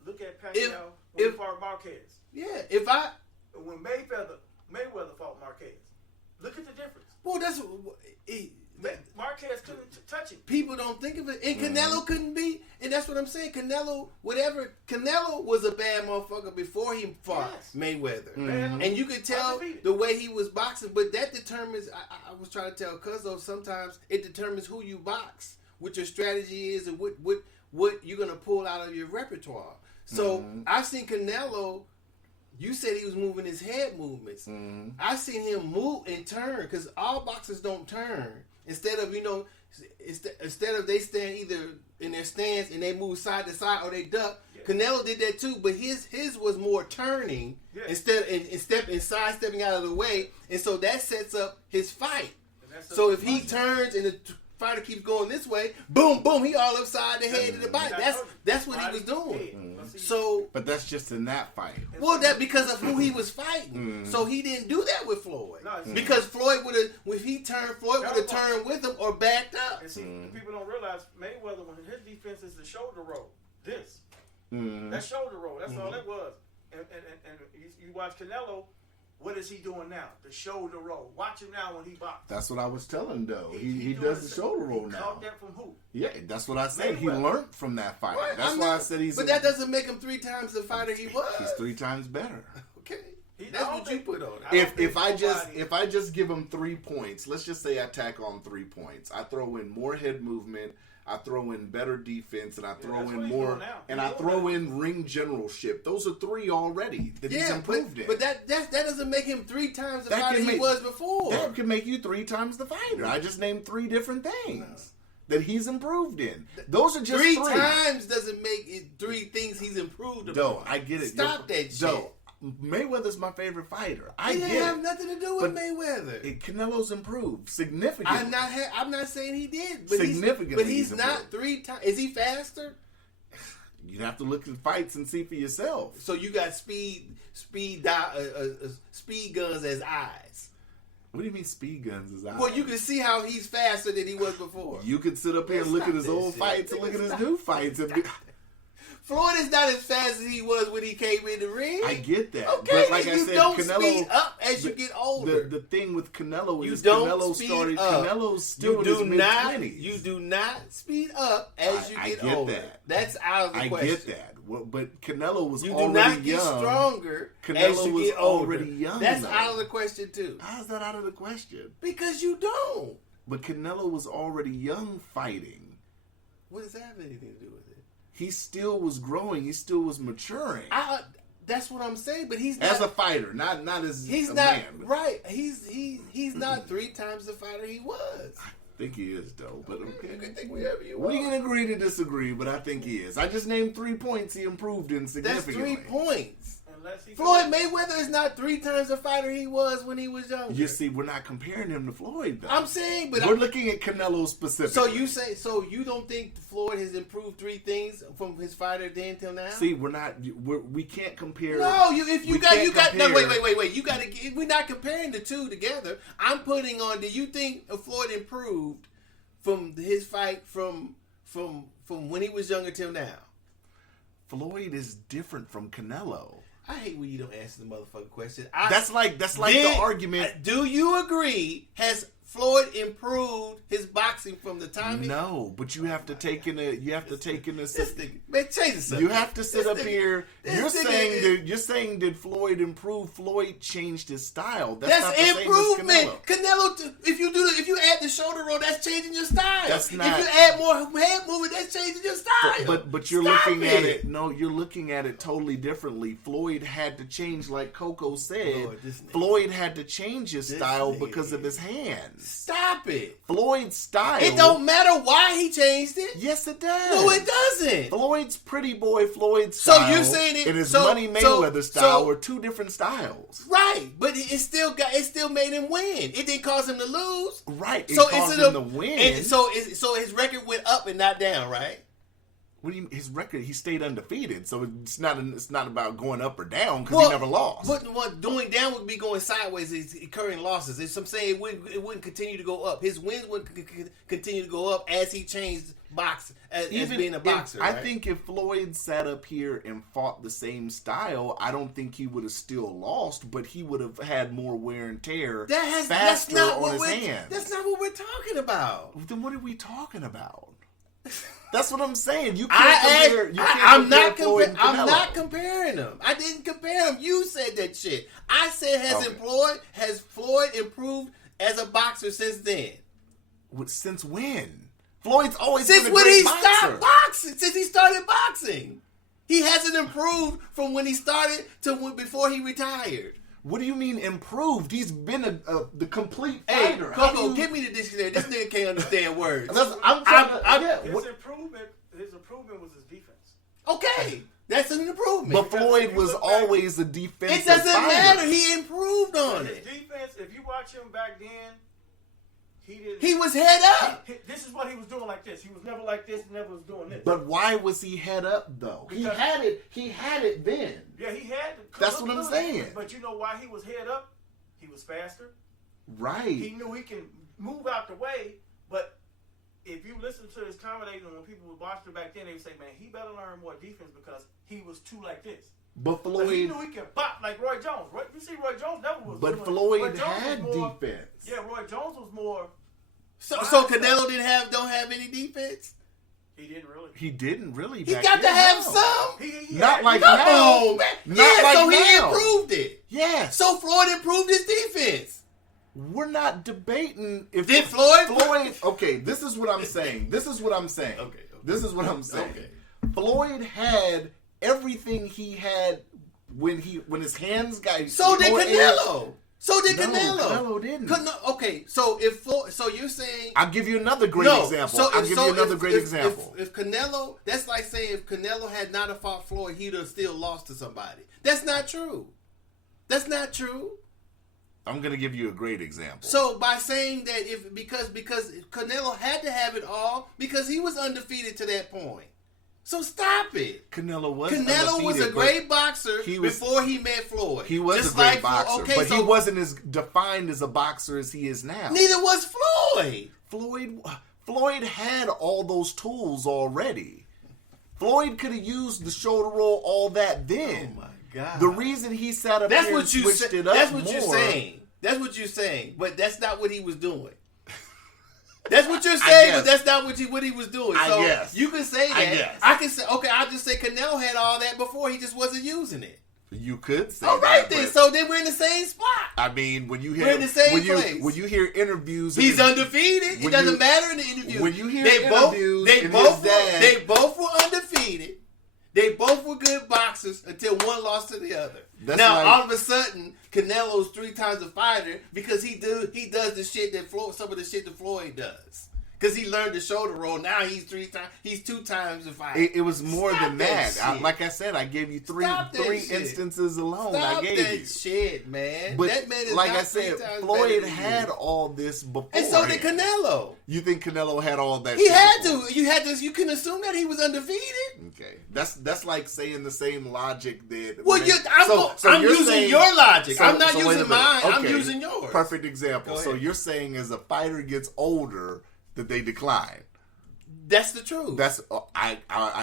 look at Pacquiao when he fought Marquez. Yeah, When Mayweather fought Marquez. Look at the difference. well, that's Marquez couldn't touch him. people don't think of it, and Canelo couldn't be, and that's what I'm saying. Canelo was a bad motherfucker before he fought Mayweather, and you could tell Undefeated. the way he was boxing. But that determines. I was trying to tell Cuzzo, sometimes it determines who you box, what your strategy is, and what you're gonna pull out of your repertoire. So I've seen Canelo. You said he was moving his head movements. I've seen him move and turn, because all boxers don't turn. Instead of they stand either in their stance and they move side to side or they duck. Yeah. Canelo did that too, but his was more turning instead and sidestepping out of the way, and so that sets up his fight. So if he turns and the fighter keeps going this way, boom, boom, he all upside the head of the body. That's what he was doing. So, but that's just in that fight. Well, that because of who he was fighting. So he didn't do that with Floyd. Because Floyd would have, if he turned, Floyd would have turned with him or backed up. And see, people don't realize Mayweather, when his defense is the shoulder roll. That shoulder roll. That's all it was. And you watch Canelo. What is he doing now? The shoulder roll. Watch him now when he boxes. That's what I was telling though. He does the shoulder roll now. He caught that from who? Yeah, that's what I said. He learned from that fight. Right. That's why I said he's. But that doesn't make him 3 times the fighter he was. He's 3 times better. Okay, that's what you put on it. If I just give him 3 points, let's just say I tack on 3 points. I throw in more head movement. I throw in better defense, and I throw in more, and I throw in ring generalship. Those are 3 already that he's improved in. But that doesn't make him 3 times the fighter he was before. That can make you 3 times the fighter. I just named 3 different things that he's improved in. Those are just 3 times doesn't make it 3 things he's improved upon. Doe, I get it. Stop that shit. Doe, Mayweather's my favorite fighter. I get it. He didn't have nothing to do with Mayweather. Canelo's improved significantly. I'm not saying he did, but significantly. But he's not 3 times. Is he faster? You'd have to look at fights and see for yourself. So you got speed guns as eyes. What do you mean speed guns as eyes? Well, you can see how he's faster than he was before. You could sit up here and look at his old fights and look at his new fights. Floyd is not as fast as he was when he came in the ring. I get that. Okay, but like I said, don't Canelo, speed up as you get older. The thing with Canelo you is don't Canelo speed started. up. Canelo's still in his mid-20s. You do not speed up as you get older. That. That's out of the question. I get that. Well, but Canelo was you already do not get young. stronger Canelo as you was get older. already young. That's though. out of the question too. How's that out of the question? Because you don't. But Canelo was already young fighting. What does that have anything to do with it? He still was growing. He still was maturing. That's what I'm saying. But he's not, as a fighter, not as he's a not man. right. He's not 3 times the fighter he was. I think he is though. But okay, You can think whatever you we want. can agree to disagree. But I think he is. I just named 3 points he improved in significantly. That's 3 points. Floyd Mayweather is not 3 times the fighter he was when he was younger. You see, we're not comparing him to Floyd, though. I'm saying, but we're looking at Canelo specifically. So you don't think Floyd has improved 3 things from his fighter then till now? See, we can't compare. No, wait. We're not comparing the 2 together. I'm putting on. Do you think Floyd improved from his fight from when he was younger till now? Floyd is different from Canelo. I hate when you don't answer the motherfucking question. That's like the argument. Do you agree? Has Floyd improved his boxing from the time? No, but you have to take in a. Man, change the subject. You have to sit up here. You're saying did Floyd improve? Floyd changed his style. That's not the improvement. Same as Canelo. If you add the shoulder roll, that's changing your style. That's not. If you add more head movement, that's changing your style. But you're Stop looking at it. it. No, you're looking at it totally differently. Floyd had to change, like Coco said. Lord, this nigga. Floyd had to change his This style nigga because of is- his hands. Stop it. Floyd's style. It don't matter why he changed it. Yes, it does. No, it doesn't. Floyd's pretty boy Floyd So style you're saying it- and his so- Money so- Mayweather style so- are two different styles. Right, but it still made him win. It didn't cause him to lose. Right. It So caused instead him of to win. and so his record went up and not down, right? What do you? His record, he stayed undefeated, so it's not about going up or down because he never lost. But what going down would be going sideways. Is incurring losses. It's I'm saying it wouldn't continue to go up. His wins would continue to go up as he changed box as being a boxer. I right? think if Floyd sat up here and fought the same style, I don't think he would have still lost, but he would have had more wear and tear faster on his hands. That's not what we're talking about. Then what are we talking about? That's what I'm saying. You I'm can't compare Floyd and I'm Canelo. not comparing them. I didn't compare them. You said that shit. I said has Floyd improved as a boxer since then? Since when? Floyd's always Since been a when great he boxer. stopped boxing? Since he started boxing, he hasn't improved from when he started to before he retired. What do you mean improved? He's been the complete Hey, fighter. Coco, give me the dictionary. This nigga can't understand words. His improvement was his defense. Okay, that's an improvement. But Floyd was always a defensive It doesn't fighter. matter. He improved on His it. defense, if you watch him back then, he didn't. He was head up. This is what he was doing like this. He was never like this. Never was doing this. But why was he head up though? He had it then. Yeah, he had to. That's what I'm saying. But you know why he was head up? He was faster. Right. He knew he can move out the way. But if you listen to his commentating when people were watching back then, they would say, "Man, he better learn more defense because he was too like this." But But he Floyd. knew he could bop like Roy Jones. You see, Roy Jones never was. But doing, Floyd Roy Jones had was more, defense. Yeah, Roy Jones was more. So Canelo don't have any defense. He didn't really. He didn't really. He back got to then, have no. some. He Not had- like Come now. on, man. Not Yeah, like so he now. improved it. Yes. So Floyd improved his defense. We're not debating if Did Floyd? Okay, this is what I'm saying. Okay. This is what I'm saying. Okay. Floyd had everything he had when his hands got. So did more Canelo. So did No, Canelo. Canelo didn't. Okay, so if Floyd, so you're saying I'll give you another great example. I'll give you another great example. If Canelo, that's like saying if Canelo had not have fought Floyd, he'd have still lost to somebody. That's not true. That's not true. I'm gonna give you a great example. So by saying that because Canelo had to have it all because he was undefeated to that point. So stop it. Canelo was a great boxer before he met Floyd. He was Just a great like boxer, okay, but so he wasn't as defined as a boxer as he is now. neither was Floyd. Floyd had all those tools already. Floyd could have used the shoulder roll, all that then. Oh my God. The reason he sat up That's here what and you switched said. it up That's what more, you're saying. That's what you're saying. But that's not what he was doing. That's what you're saying, but that's not what he was doing. I So guess. you can say that. I guess. I can say, okay, I'll just say Canelo had all that before, he just wasn't using it. You could say All right that, then. but, So then we're in the same spot. I mean, when you hear We're in the same when place. when you hear interviews, He's undefeated. It when doesn't you- matter in the interview. when you hear they interviews and both his dad- they both were undefeated. They both were good boxers until one lost to the other. That's Now like- all of a sudden, Canelo's 3 times a fighter because he does the shit that some of the shit that Floyd does. Because he learned the shoulder roll. Now he's 2 times a fighter. It was more Stop than that. shit. Like I said, I gave you three Stop that shit. instances alone. Stop I gave that you. shit, man. But that man is like not I said, 3 times better Floyd than had you. all this before. And so did Canelo. You think Canelo had all that? He shit had before? to. You can assume that he was undefeated. Okay, that's like saying the same logic that. Well, I'm you're using saying- your logic. so- I'm not so wait a using minute. mine. I'm Okay. using yours. Perfect example. Go So ahead. you're saying as a fighter gets older that they decline. That's the truth. That's I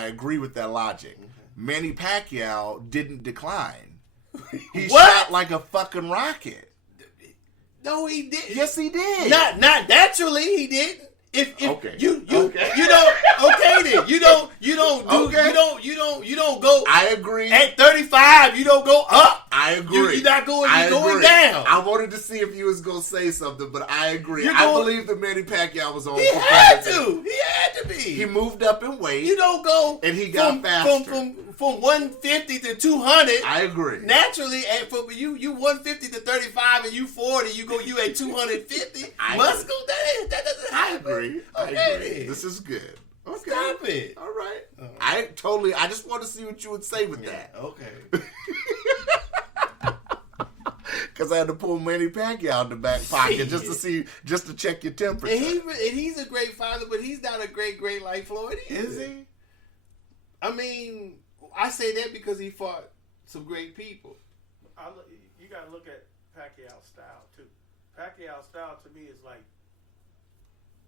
agree with that logic. Manny Pacquiao didn't decline. He What? shot like a fucking rocket. no, he didn't. Yes, he did. Not naturally. He didn't. If Okay. you Okay. you don't okay then you don't Okay. you don't go I agree. at 35 you don't go up. I agree. You're not going. I You're going agree. down. I wanted to see if you was gonna say something, but I agree. You're I going- believe that Manny Pacquiao was on. He had to. He had had to be. He moved up in weight. You don't go And he got faster. From 150 to 200. I agree. Naturally, and for you 150 to 35 and you 40, you at 250. Muscle, that doesn't I happen. agree. I Okay, agree. then. This is good. Okay. Stop it. All right. I just want to see what you would say with that. Okay. Because I had to pull Manny Pacquiao out the back pocket just to check your temperature. And he's a great father, but he's not a great like Floyd either. Is he? I mean, I say that because he fought some great people. You got to look at Pacquiao's style too. Pacquiao's style to me is like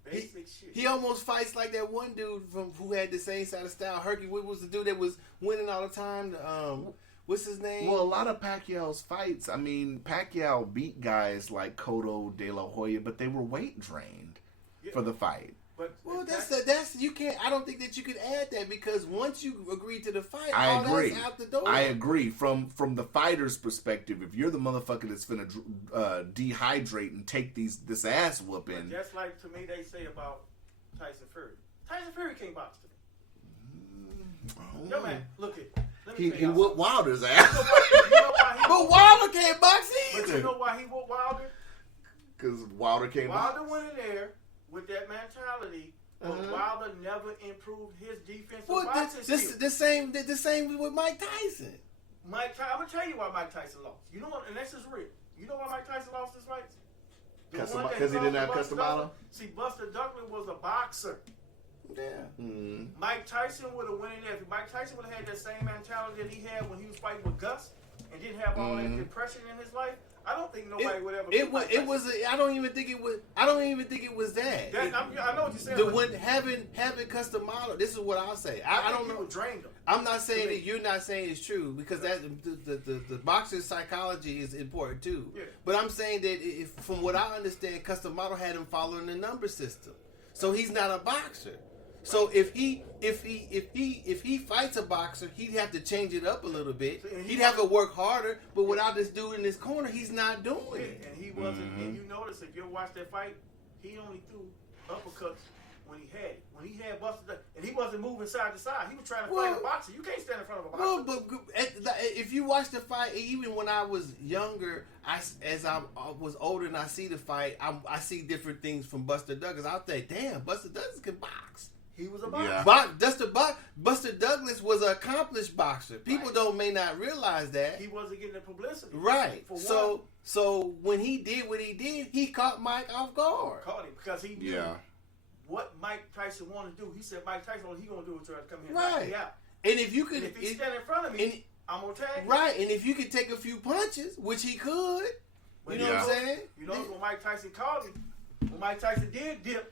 basic shit. He almost fights like that one dude who had the same side of style. What was the dude that was winning all the time? What's his name? Well, a lot of Pacquiao's fights, I mean, Pacquiao beat guys like Cotto, De La Hoya, but they were weight drained for the fight. But that's you can't. I don't think that you could add that because once you agree to the fight, I all agree. that's out the door. I agree. From the fighter's perspective, if you're the motherfucker that's finna dehydrate and take this ass whooping, but just like to me they say about Tyson Fury. Tyson Fury can't box to me. Yo, man, look at. he whooped Wilder's ass. But Wilder can't box But either. you know why he whooped Wilder? Because Wilder came Wilder out. went in there with that mentality, but Wilder never improved his defensive Well, boxing skills. the same with Mike Tyson. I'm gonna tell you why Mike Tyson lost. You know what? And this is real. You know why Mike Tyson lost his fights? Because he didn't have Customado? See, Buster Douglas was a boxer. Yeah. Mike Tyson would have went in there. If Mike Tyson would have had that same mentality that he had when he was fighting with Gus and didn't have all that depression in his life, I don't think nobody would ever. It was. I don't even think it was. I don't even think it was that. I know what you're saying. The one having custom model. This is what I'll say. I don't know. People drained him. I'm not saying that you're not saying it's true because that the boxer's psychology is important too. Yeah. But I'm saying that from what I understand, custom model had him following the number system, so he's not a boxer. So if he fights a boxer, he'd have to change it up a little bit. He'd have to work harder. But without this dude in his corner, he's not doing it. And he wasn't. And you notice if you watch that fight, he only threw uppercuts when he had it. When he had Buster, and he wasn't moving side to side. He was trying to fight a boxer. You can't stand in front of a boxer. Well, but if you watch the fight, even when I was younger, as I was older and I see the fight, I see different things from Buster Douglas. I'll think, damn, Buster Douglas can box. He was a boxer. Yeah. Buster Douglas was an accomplished boxer. People may not realize that. He wasn't getting the publicity. Right. So when he did what he did, he caught Mike off guard. Caught him because he knew what Mike Tyson wanted to do. He said Mike Tyson, what he gonna do is try to come here and knock me out. And if you could, if he stand in front of me, I'm gonna tag him. Right. And if you could take a few punches, which he could, you know what I'm saying? You know when Mike Tyson called him, when Mike Tyson did dip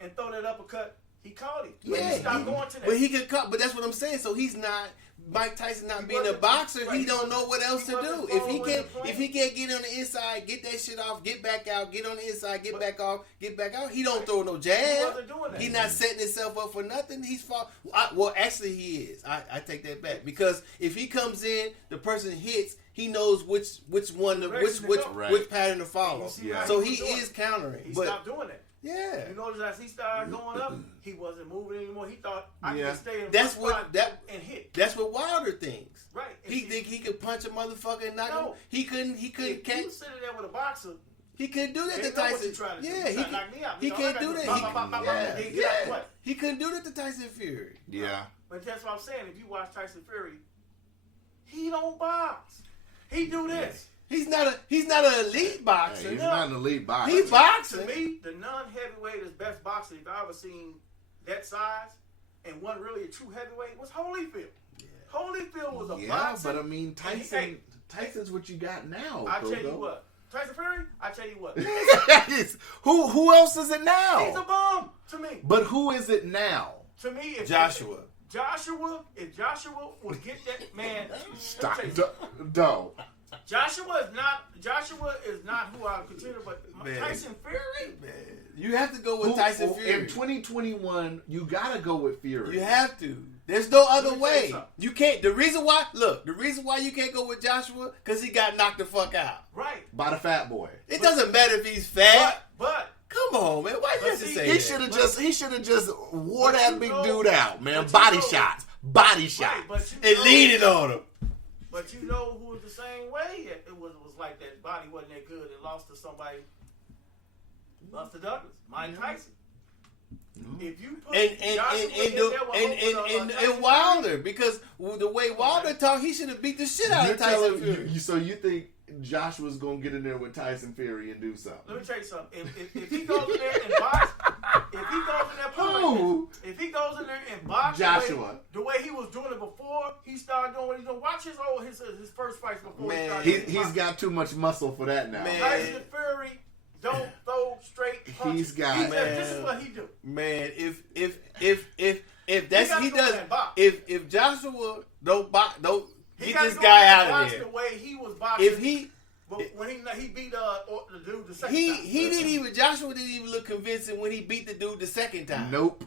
and throw that uppercut, he caught him. But he stopped going to that. But he could cut. But that's what I'm saying. So he's not Mike Tyson not being a boxer. He don't know what else to do. If he can't get on the inside, get that shit off, get back out, get on the inside, get back off, get back out. He don't throw no jab. He wasn't doing that. He's not setting himself up for nothing. He's fought. Well, actually, he is. I take that back because if he comes in, the person hits. He knows which pattern to follow. Yeah. So he is countering. He stopped doing that. Yeah. You notice as he started going up, he wasn't moving anymore. He thought I could just stay in That's one what spot and hit. That's what Wilder thinks. Right. He think he could punch a motherfucker and knock him. He couldn't. He couldn't If catch. you sitting there with a boxer, He couldn't do that to they know what Tyson. you're trying to do. Yeah, You trying to knock me out. he can't do that. He He couldn't do that to Tyson Fury. Yeah. But that's what I'm saying. If you watch Tyson Fury, he don't box. He do this. He's not an elite boxer. He's not an elite boxer. He's boxing. To me, the non-heavyweight is best boxer if I ever seen that size and one really a true heavyweight was Holyfield. Yeah. Holyfield was a boxer. Yeah, but I mean Tyson's what you got now. I tell you what, Tyson Fury. I tell you what. Who else is it now? He's a bum to me. But who is it now? To me, if Joshua would get that man. Stop. Don't. Joshua is not who I consider, but Tyson Fury. Man, you have to go with Tyson Fury. In 2021, you gotta go with Fury. You have to. There's no other way. something. You can't. The reason why you can't go with Joshua because he got knocked the fuck out. Right. By the fat boy. It doesn't matter if he's fat. But Come on, man. Why you have to say that? He should have just wore that big dude out, man. but Body you know- shots. Body Right, shots. but you And know- leaning on him. But you know who was the same way? It was like that body wasn't that good and lost to somebody. Buster Douglas, Mike Tyson. If you put Joshua in there with And Wilder, because the way Wilder talked, he should have beat the shit out You're of Tyson telling Fury. so you think Joshua's gonna get in there with Tyson Fury and do something? Let me tell you something. If he goes in there and box, if he goes in there, if he goes in there and box Joshua. the way he was doing it before he started doing what he's doing, watch his first fights before Man, he started. He's got too much muscle for that now. Man. Tyson Fury don't throw straight punches. He's got- This is what he do. Man, if gotta go in and box. if Joshua don't He get gotta this go guy in and out of box there. the way he was boxing. If he when he beat the dude the second he time. didn't even Joshua didn't even look convincing when he beat the dude the second time. Nope.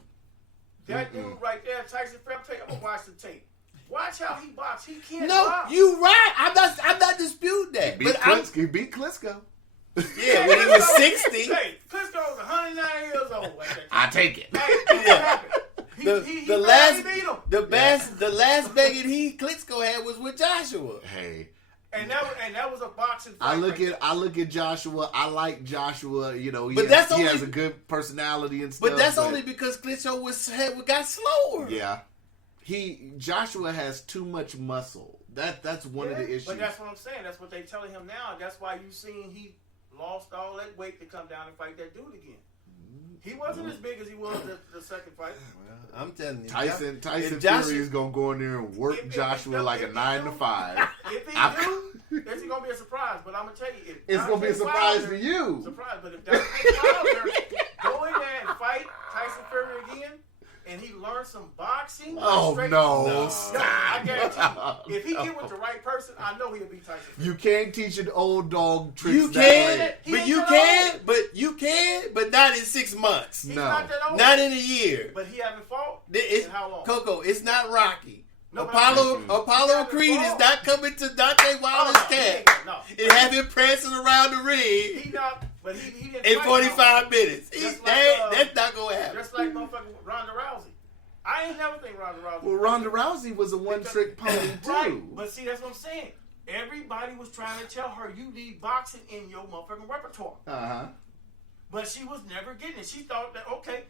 That dude right there, Tyson Fury. I'm gonna watch the tape. Watch how he box. He can't No, box. you right. I'm not disputing that. He beat Klitschko. Yeah, when he was 60. Hey, Klitschko's 109 years old. At that time. I take it. Hey, what happened? He barely beat him. The last begging Klitschko had was with Joshua. Hey, And that was a boxing fight. I look at Joshua. I like Joshua. You know, he But has, that's he only- has a good personality and stuff. But that's only because Klitschko got slower. yeah. Joshua has too much muscle. That's one of the issues. But that's what I'm saying. That's what they telling him now. That's why you seen he lost all that weight to come down and fight that dude again. He wasn't as big as he was the second fight. Well, I'm telling you, Tyson if Joshua- Fury is gonna go in there and work Joshua like a 9 to 5. If he I'm- do, this is gonna be a surprise. But I'm gonna tell you, if It's gonna be a Deontay surprise Wilder- for you. Surprise, but if Deontay Wilder go in there and fight Tyson Fury again, and he learns some boxing. Oh straight- no! I Stop. guarantee you, if he get with the right person, I know he'll beat Tyson Fury. You can't teach an old dog tricks. You that can, way. He but ain't you that can, old. but not in 6 months. He's No. not that old. Not in a year. But he haven't fought It's in how long? Coco. It's not Rocky. No, but Apollo I'm- Creed is fought. not coming to Deontay Wilder's Oh, no, camp no. and have him prancing around the ring He not, but he didn't in fight 45 minutes. Just That's not gonna happen. Just like motherfucking Ronda Rousey. I ain't never think Ronda Rousey. Well, Ronda Rousey was a one-trick pony too. Right, but see, that's what I'm saying. Everybody was trying to tell her you need boxing in your motherfucking repertoire, but she was never getting it. She thought that okay,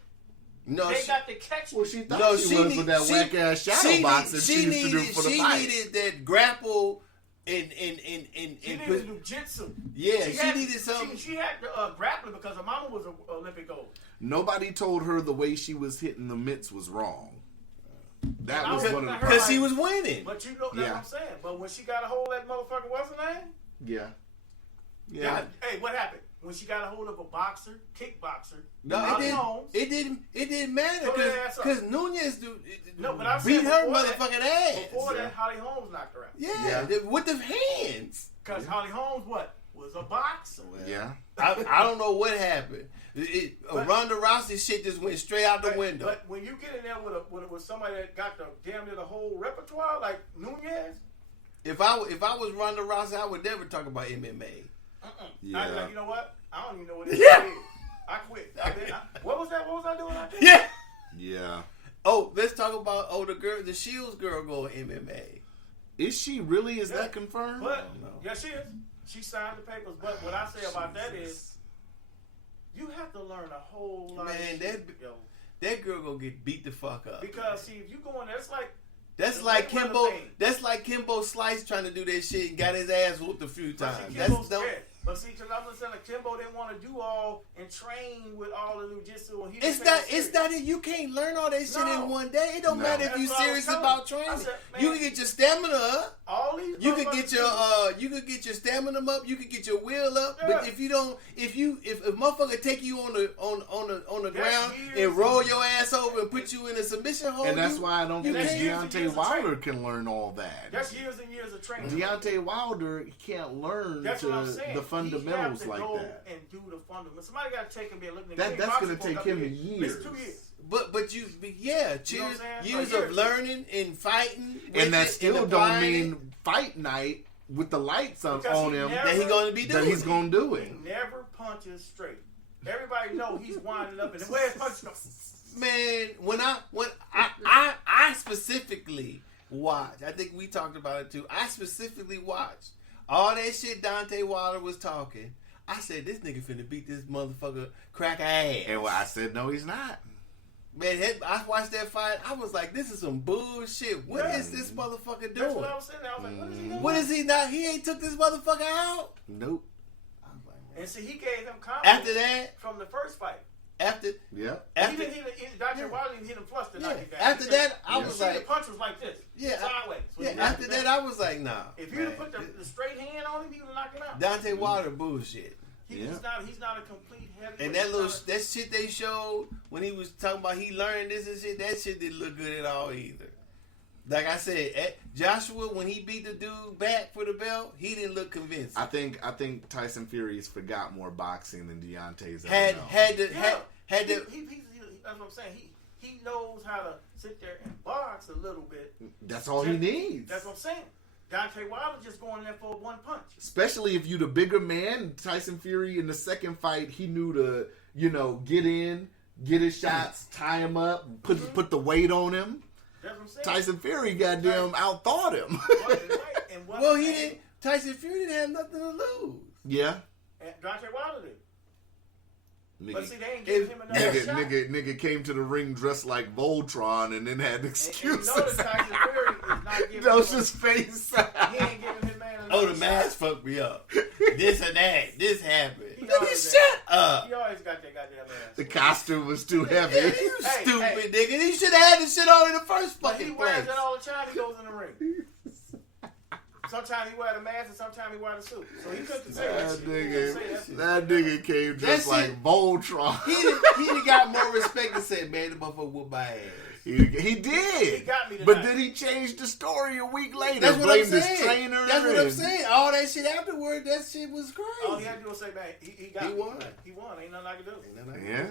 No, they got to catch me. Well, she thought no, she was with that whack ass shadow boxing she used to do for the she fight. needed that grapple and She needed jujitsu. yeah, she had- needed something. She had grappling because her mama was an Olympic gold. Nobody told her the way she was hitting the mitts was wrong. That was one of the Because she was winning. But you know that's Yeah. what I'm saying. But when she got a hold of that motherfucker, what's her name? yeah. Hey, what happened? When she got a hold of a boxer, kickboxer, No, Holly it Holmes. didn't matter Throw that ass up. because Nunez No, but I'm beat saying her before that- motherfucking ass. Before that, Holly Holmes knocked her out. Yeah, with the hands. Because Holly Holmes, what? Was a boxer. Yeah. I don't know what happened. Ronda Rousey shit just went straight out the window. But when you get in there with somebody that got the damn near the whole repertoire, like Nunez, If I was Ronda Rousey, I would never talk about MMA. Yeah. I'd be like, you know what? I don't even know what it Yeah. is. I quit. What was that? What was I doing out there? Yeah. Yeah. Oh, let's talk about the Shields girl going MMA. Is she really? Is Yeah. that confirmed? But yeah, she is. She signed the papers. But what I say about that is, you have to learn a whole lot. Man, of shit, yo. that girl gonna get beat the fuck up. Because see, if you go in there, it's like That's the like Mayweather Kimbo. thing. That's like Kimbo Slice trying to do that shit and got his ass whooped a few But times. see, That's Kimbo's don't. scared. But see, because I'm saying like Kimbo didn't want to do all and train with all the jujitsu. And he It's didn't not. take it It's serious. not. You can't learn all that shit No. in one day. It don't No. matter if That's you what I was serious telling about you. training. I said, You man, can get your stamina up. all these You could get motherfuckers your stamina up. You could get your will up. Yeah. But if you don't, if a motherfucker take you on the That's ground years. and roll your ass over and put you in a submission hold, And that's why I don't think you can't- Deontay years of Wilder training. can learn all that. That's years and years of training. Deontay Wilder can't learn That's what I'm saying. the fundamentals he have to like go that. And do the fundamentals. Somebody got to take him and look at That's going to take him years. It's 2 years. But You know what I'm years saying? years A of year. learning and fighting, with And that it, still and don't applying it, mean fight night with the lights on Because he him never- that he gonna be that doing. he's going to do He it. never punches straight. everybody know he's winding up, and then where's punch go? Man, when I specifically watched, I think we talked about it too. I specifically watched all that shit Dante Wilder was talking. I said, this nigga finna beat this motherfucker cracker ass. And I said, no, he's not. Man, I watched that fight. I was like, this is some bullshit. What is this motherfucker That's doing? what I was saying. I was like, what is he doing? What is he not? He ain't took this motherfucker out. Nope. I was like, man. And see, he gave him confidence After that, from the first fight. after Yeah. He didn't hit Dr. Wilder didn't hit him flush the night. after that, I Yeah. was The like, punch was like this. Yeah, Sideways. yeah. After that, I was like, nah. If you put the straight hand on him, he would knock him out. Dante Wilder bullshit. He's not a complete heavyweight. And that shit they showed when he was talking about he learned this and shit, that shit didn't look good at all either. Like I said, Joshua, when he beat the dude back for the belt, he didn't look convincing. I think Tyson Fury's forgot more boxing than Deontay's. Had to. That's what I'm saying. He knows how to sit there and box a little bit. That's all he needs. That's what I'm saying. Dante Wilder just going there for one punch. Especially if you the bigger man. Tyson Fury in the second fight, he knew to, get in, get his shots, tie him up, put the weight on him. That's what I'm saying. Tyson Fury goddamn outthought him. Well, he didn't. Tyson Fury didn't have nothing to lose. Yeah. And Dante Wilder did. But see, Nigga, they ain't giving him another shot. nigga came to the ring dressed like Voltron and then had excuses. And you notice Tyson Fury is not giving Docious face. He ain't giving his man another Oh, the mask fucked me up. This and that. This happened. Nigga, Shut up. He always got that goddamn ass. The costume was too heavy. Yeah, you stupid nigga. You should have had this shit on in the first But he fucking wears place. it all the time. He goes in the ring. Sometimes he wear the mask and sometimes he wear the suit. So he couldn't say that shit. That nigga came dressed like Voltron. He done got more respect and said, man, the motherfucker whooped my ass. He did. He got me tonight. But then he changed the story a week later. That's what I'm blamed his saying. trainer. That's what I'm and- saying. All that shit afterward, that shit was crazy. All he had to do was say, man, he got He me. won. He won. Ain't nothing I can do. Yeah.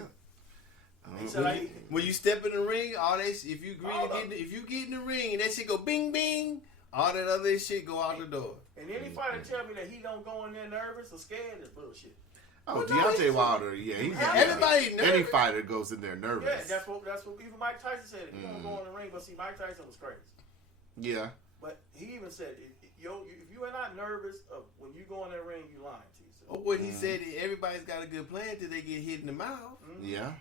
He said, like, When you step in the ring, all that shit, if you get in the ring and that shit go bing bing, all that other shit go out the door. and any fighter tell me that he don't go in there nervous or scared is bullshit. Oh, Deontay Wilder, yeah. Everybody nervous. Any fighter goes in there nervous. Yeah, that's what even Mike Tyson said. If you don't go in the ring, but see, Mike Tyson was crazy. Yeah. But he even said, if you are not nervous of when you go in that ring, you lying to yourself. Or what he said, everybody's got a good plan till they get hit in the mouth. Yeah.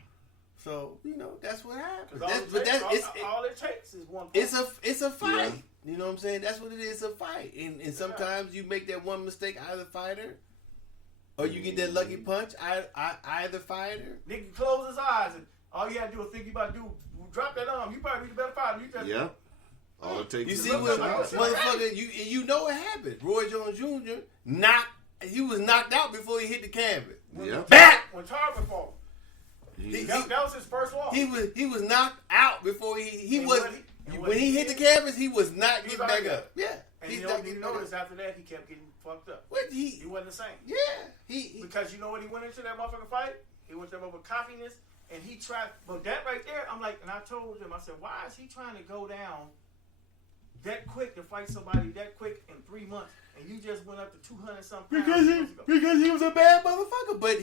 So, that's what happens. Because all it takes is one punch. It's a fight. Yeah. You know what I'm saying? That's what it is, a fight. And sometimes you make that one mistake, either fighter, or you get that lucky punch, either fighter. Nigga close his eyes and all you gotta do is think you about to drop that arm. You probably be the better fighter. You just Yeah. All it takes You is see a what shot. motherfucker, you know what happened. Roy Jones Jr. He was knocked out before he hit the canvas. Yeah. Back! when Tarver fought. That was his first loss. He was knocked out before he And was what when he hit the canvas, he was not He was getting back out up. Yeah. And He's you not getting back up. notice after that he kept getting fucked up. What He wasn't the same. Yeah. He Because you know what he went into that motherfucking fight? He went there with cockiness and he tried. But that right there, I'm like, and I told him, I said, why is he trying to go down that quick to fight somebody that quick in 3 months? And you just went up to 200 something pounds. because he was a bad motherfucker, but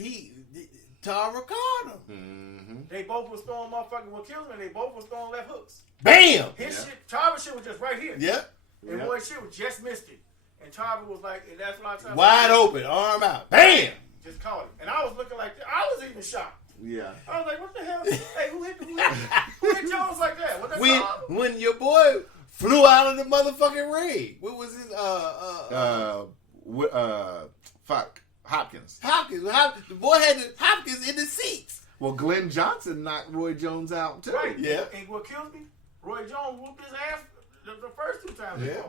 Tara caught him. Mm-hmm. They both was throwing motherfucking what kills me. They both was throwing left hooks. Bam! His shit, Tarver's shit was just right here. Yep. And Roy's shit was just missed it. And Tarver was like, and that's what I told him. Wide open, arm out. Bam! Just caught it. And I was looking like, I was even shocked. Yeah. I was like, what the hell? Hey, who hit Jones like that? What that When your boy flew out of the motherfucking ring. What was his Hopkins. Hopkins. The boy had Hopkins in the seats. Well, Glenn Johnson knocked Roy Jones out too. Right. Yeah. And what kills me, Roy Jones whooped his ass the first 2 times. Yeah.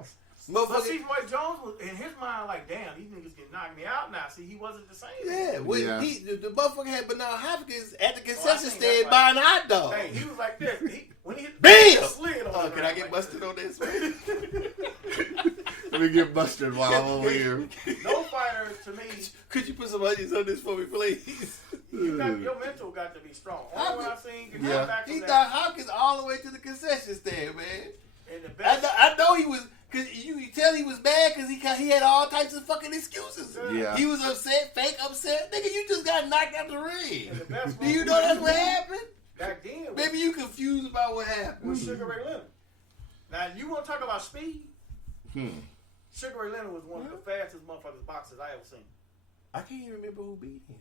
But see, Roy Jones was in his mind like, damn, these niggas can knock me out now. See, he wasn't the same. Yeah, when Yeah. the motherfucker had Bernard Hopkins at the I concession think stand that's buying hot dogs. Hey, he was like this. When he hit Bam! the slid on the Can I ground get like busted this. on this one? Let me get busted while I'm over here. No fighter, to me, Could you put some onions on this for me, please? your mental got to be strong. Only one I've seen can Yeah. come back He from knocked that. Hopkins all the way to the concession stand, man. And the best, I know he was. Cause you could tell he was mad because he had all types of fucking excuses. Yeah. He was upset, fake upset. Nigga, you just got knocked out the ring. And the best Do you know that's what happened? back then was, Maybe you confused about what happened. was Sugar Ray Leonard. Now you want to talk about speed? Sugar Ray Leonard was one of the fastest motherfuckers boxers I ever seen. I can't even remember who beat him.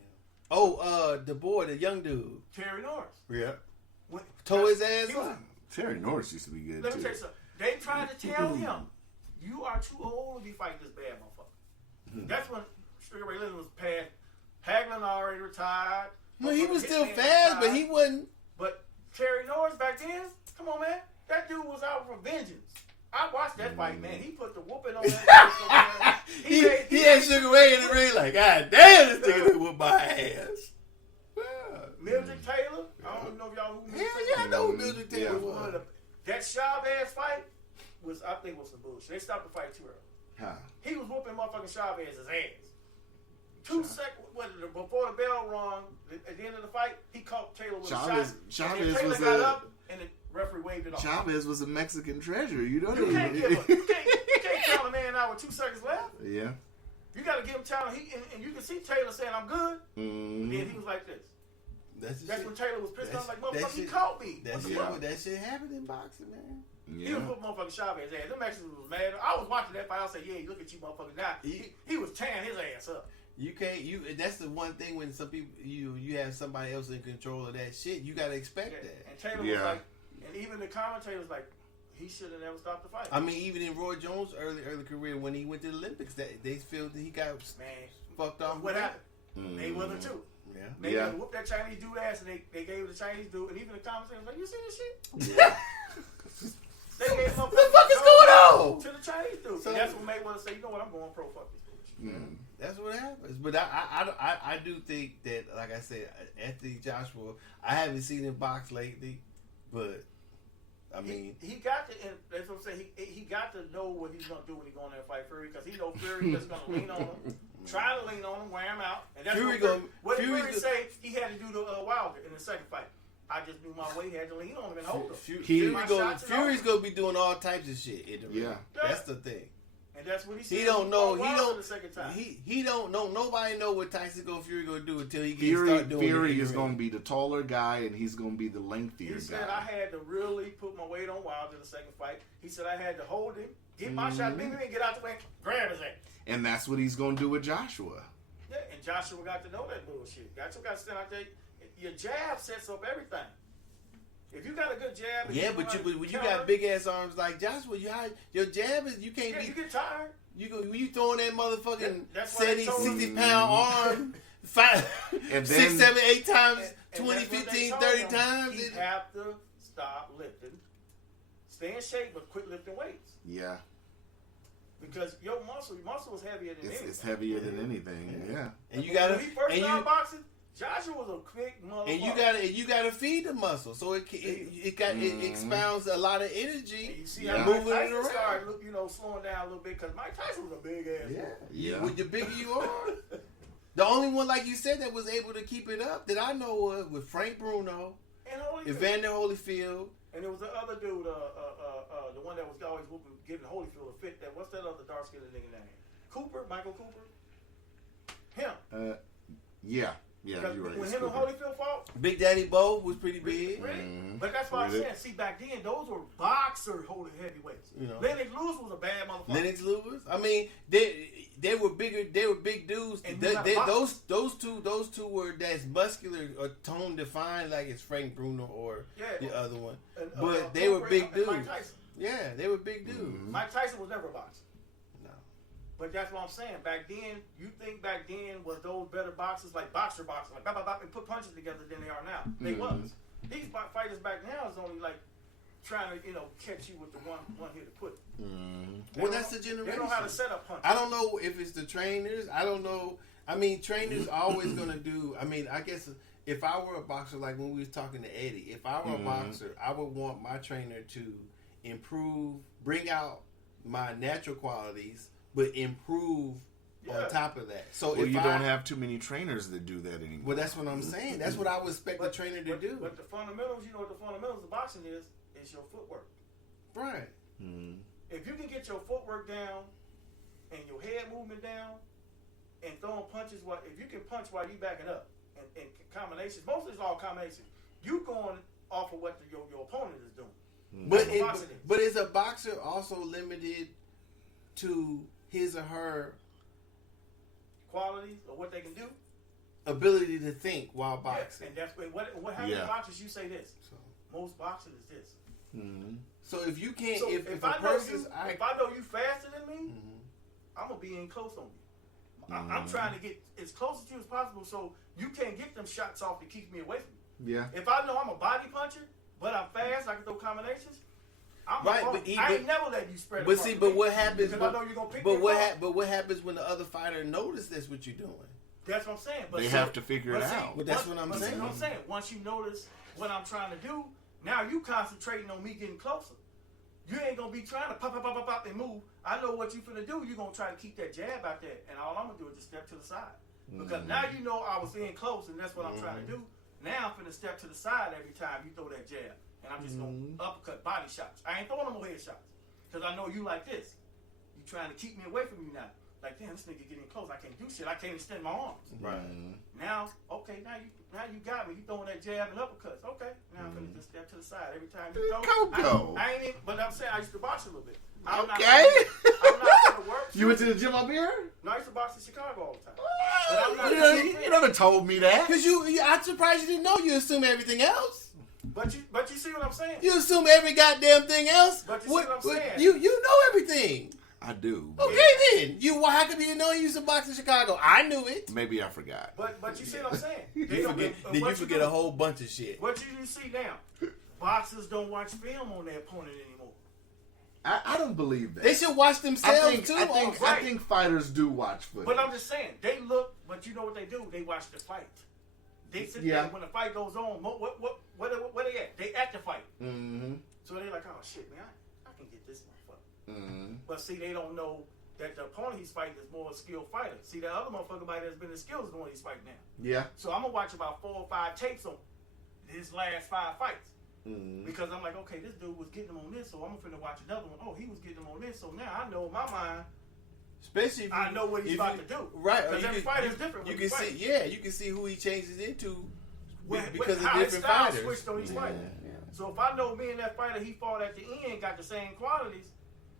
Oh, the boy, the young dude. Terry Norris. Yeah. When, Tore his ass he was- up. Terry Norris used to be good Let me too. tell you something. They tried to tell him, you are too old to be fighting this bad motherfucker. That's when Sugar Ray Leonard was past. Hagelin already retired. No, he was still Hitman fast, but retired. he wasn't. But Terry Norris back then, come on, man. That dude was out for vengeance. I watched that fight, man. He put the whooping on that. He had Sugar Ray in the ring like, God damn, this nigga whoop my ass. Mildred Taylor. I don't even know if y'all who Hell yeah, I know who Mildred Taylor Yeah. was. That Chavez fight was, I think, was some bullshit. They stopped the fight too early. Huh. He was whooping motherfucking Chavez's ass. 2 seconds before the bell rung, at the end of the fight, he caught Taylor with Chavez- a shot. Chavez and then Taylor was got a- up, and the referee waved it off. Chavez was a Mexican treasure. You know You can't that. you can't tell a man out with 2 seconds left. Yeah. You got to give him time. And you can see Taylor saying, "I'm good." Mm-hmm. Then he was like this. That's That's when Taylor was pissed off. Like, that motherfucker, he shit- caught me. That What the shit, fuck? that shit happened in boxing, man. He was putting motherfucking Chavez ass. Them Mexicans was mad. I was watching that fight. I said, "Yeah, look at you, motherfucker." Now he was tearing his ass up. You can't. That's the one thing when some people you have somebody else in control of that shit. You gotta expect Yeah. that. And Taylor was like, and even the commentator was like, he should have never stopped the fight. I mean, even in Roy Jones' early career, when he went to the Olympics, they feel that he got man, fucked off. what happened? Mm-hmm. Mayweather too. Yeah. Mayweather whooped that Chinese dude ass, and they gave the Chinese dude, and even the commentator was like, "You see this shit?" They gave What the fuck is going on? to the Chinese dude. So- And that's when Mayweather said, "You know what? I'm going pro. Fuck this bullshit." That's what happens. But I do think that, like I said, Anthony Joshua, I haven't seen him box lately, but I mean, he got to. And that's what I'm saying. He got to know what he's gonna do when he go in there and fight Fury, because he know Fury just gonna lean on him, try to lean on him, wear him out, and that's what Fury say he had to do to Wilder in the second fight. I just knew my way, had to lean on him and hold him. Fury's gonna be doing all types of shit in the ring. Yeah. That's the thing. And that's what he said. He don't know. He Wilder don't. the second time. He don't know. Nobody know what Tyson Fury gonna do until he gets start doing it. Fury is going to be the taller guy, and he's going to be the lengthier He said guy. I had to really put my weight on Wilder in the second fight. He said I had to hold him, get my shot, maybe get out the way, grab his ass. And that's what he's going to do with Joshua. Yeah, and Joshua got to know that bullshit. Joshua got to stand out there. Your jab sets up everything. If you got a good jab, and Yeah, but when you got big ass arms like Joshua, your jab is you can't yeah, be. you get tired. When you throwing that motherfucking That's why they 60 told pound arm, And 6, then- 7, 8 times, And 20, that's what they 15, told 30 him. times. You have to stop lifting. Stay in shape, but quit lifting weights. Yeah. Because your muscle is heavier than anything. It's heavier than anything. Yeah. And you gotta When he first and started you boxing, Joshua was a quick motherfucker. and you gotta feed the muscle so it expounds a lot of And energy. you see Yeah. how Moving Mike it Tyson around. started, slowing down a little bit, because Mike Tyson was a big ass. Yeah. Yeah. With the bigger you are, the only one like you said that was able to keep it up that I know of was Frank Bruno, And Holyfield. Evander Holyfield. And there was the other dude, the one that was always whooping, giving Holyfield a fit. What's that other dark skinned nigga name? Michael Cooper. Him. Yeah. Yeah, Because you're right. when It's him and Cooper. Holyfield fought, Big Daddy Bo was pretty big. really? Mhm. But that's why I'm Really? saying. See, back then those were boxer holding heavyweights. You know. Lennox Lewis was a bad motherfucker. Lennox Lewis. I mean, they were bigger. They were big dudes. And you got a Those two were that's muscular or tone defined like it's Frank Bruno or Yeah. the other one. And, But they were Cooper big and dudes. Mike Tyson. Yeah, they were big dudes. Mhm. Mike Tyson was never a boxer. No. But that's what I'm saying. Back then, you think back then was those better boxers, like boxers, like bop, bop, bop, and put punches together than they are now. They was. These fighters back now is only like trying to, catch you with the one hit to put. Well, that's the They generation. know how to set up punches. I don't know if it's the trainers. I don't know. I mean, trainers always gonna do. I mean, I guess if I were a boxer, like when we was talking to Eddie, if I were a boxer, I would want my trainer to improve, bring out my natural qualities, but improve Yeah. on top of that. So Well, if you I don't have too many trainers that do that anymore. well, that's what I'm saying. That's what I would expect the trainer to do. But the fundamentals, what the fundamentals of boxing is your footwork. Right. if you can get your footwork down and your head movement down and throwing punches, if you can punch while you backing up and combinations, most of it's all combinations. You going off of what your opponent is doing. But is a boxer also limited to his or her qualities or what they can do? Ability to think while boxing. Yes, and that's what happens in boxers. You say this. Most boxers is this. Mm-hmm. So if you can't, so if I a know person's, if I know you faster than me, I'm gonna be in close on you. I'm trying to get as close to you as possible, so you can't get them shots off to keep me away from you. Yeah. If I know I'm a body puncher, but I'm fast, I can throw combinations. I ain't never let you spread. But see, but what happens? Because I know you're gonna pick but what happens when the other fighter notices that's what you're doing? That's what I'm saying. But they have to figure it out. But that's what I'm saying. That's what I'm saying. Once you notice what I'm trying to do, now you concentrating on me getting closer. You ain't gonna be trying to pop and move. I know what you finna do. You're gonna try to keep that jab out there, and all I'm gonna do is just step to the side. Because now you know I was in close, and that's what I'm trying to do. Now I'm finna step to the side every time you throw that jab, and I'm just gonna uppercut body shots. I ain't throwing them head shots, because I know you like this. You trying to keep me away from you now. Like, damn, this nigga getting close. I can't do shit. I can't extend my arms. Right. Now, okay, now you got me. You throwing that jab and uppercuts. Okay, now I'm gonna just step to the side every time you throw. Coco. I ain't even, but I'm saying I used to box a little bit. I'm not gonna work. You went to the gym up here? No, I used to box in Chicago all the time. But I'm not You never told me that. Because I'm surprised you didn't know. You assume everything else. But you see what I'm saying? You assume every goddamn thing else. But you see what I'm saying? You know everything. I do. Okay then. How come you didn't know you used to box in Chicago? I knew it. Maybe I forgot. But you see what I'm saying? Did you forget a whole bunch of shit? What you see now? Boxers don't watch film on their opponent anymore. I don't believe that. They should watch themselves too. I think fighters do watch footage. But I'm just saying, they look, but you know what they do? They watch the fight. They sit there when the fight goes on. Where they at? They at the fight. Mm-hmm. So they're like, oh shit, man, I can get this motherfucker. Mm-hmm. But see, they don't know that the opponent he's fighting is more a skilled fighter. See, that other motherfucker that's been as skilled as the one he's fighting now. Yeah. So I'm gonna watch about 4 or 5 tapes on his last 5 fights. Mm-hmm. Because I'm like, okay, this dude was getting him on this, so I'm finna watch another one. Oh, he was getting him on this, so now I know in my mind. Especially if I know what he's about to do. Right. Because every fight is different. You can see, you can see who he changes into because of how different his style fighters. switched on each fighter. Yeah. So if I know me and that fighter he fought at the end got the same qualities,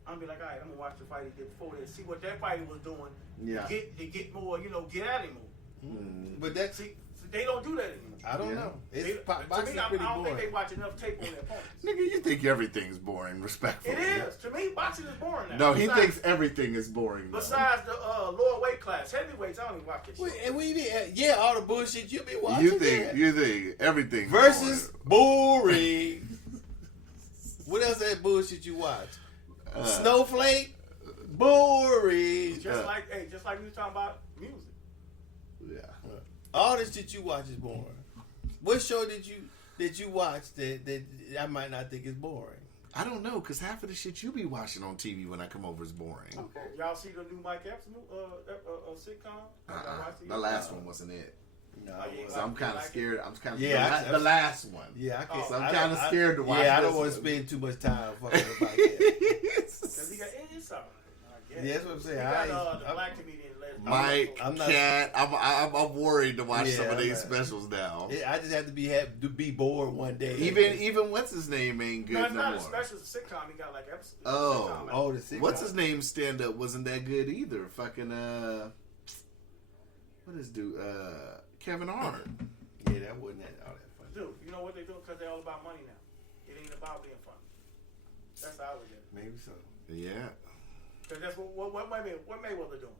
I'm gonna be like, all right, I'm gonna watch the fight he did before this, see what that fighter was doing. Yeah. To get more, get at him more. Mm-hmm. But that's they don't do that anymore. I don't know. To me, I don't think they watch enough tape on their opponents. Nigga, you think everything's boring, respectfully. It is. To me, boxing is boring now. No, he thinks everything is boring. Besides the lower weight class, heavyweights, I don't even watch this shit. And we did, all the bullshit you be watching. You think everything versus boring. What else that bullshit you watch? Snowflake, boring. Just like we was talking about music. Yeah. All this shit you watch is boring. What show did you watch that I might not think is boring? I don't know, because half of the shit you be watching on TV when I come over is boring. Okay. Y'all see the new Mike Epps sitcom? The last one wasn't it. No, so I'm kind of scared. I'm kind of the last one. Yeah, I can't. So I'm kind of scared to watch. Yeah, I don't want to spend too much time fucking about that. Because he got it's all right. Yeah, that's what I'm saying. He got the black comedian. Mike, I'm worried to watch some of these specials now. I just have to be bored one day. Even what's his name ain't good no, it's no not more. a special. It's a sitcom. He got like episodes. Oh, the sitcom. What's his name? Stand up wasn't that good either. Fucking what is Kevin Hart? Yeah, that wasn't all that funny. Dude, you know what they do? Because they're all about money now. It ain't about being funny. That's how I look at it. Maybe so. Yeah. Because that's what Mayweather doing.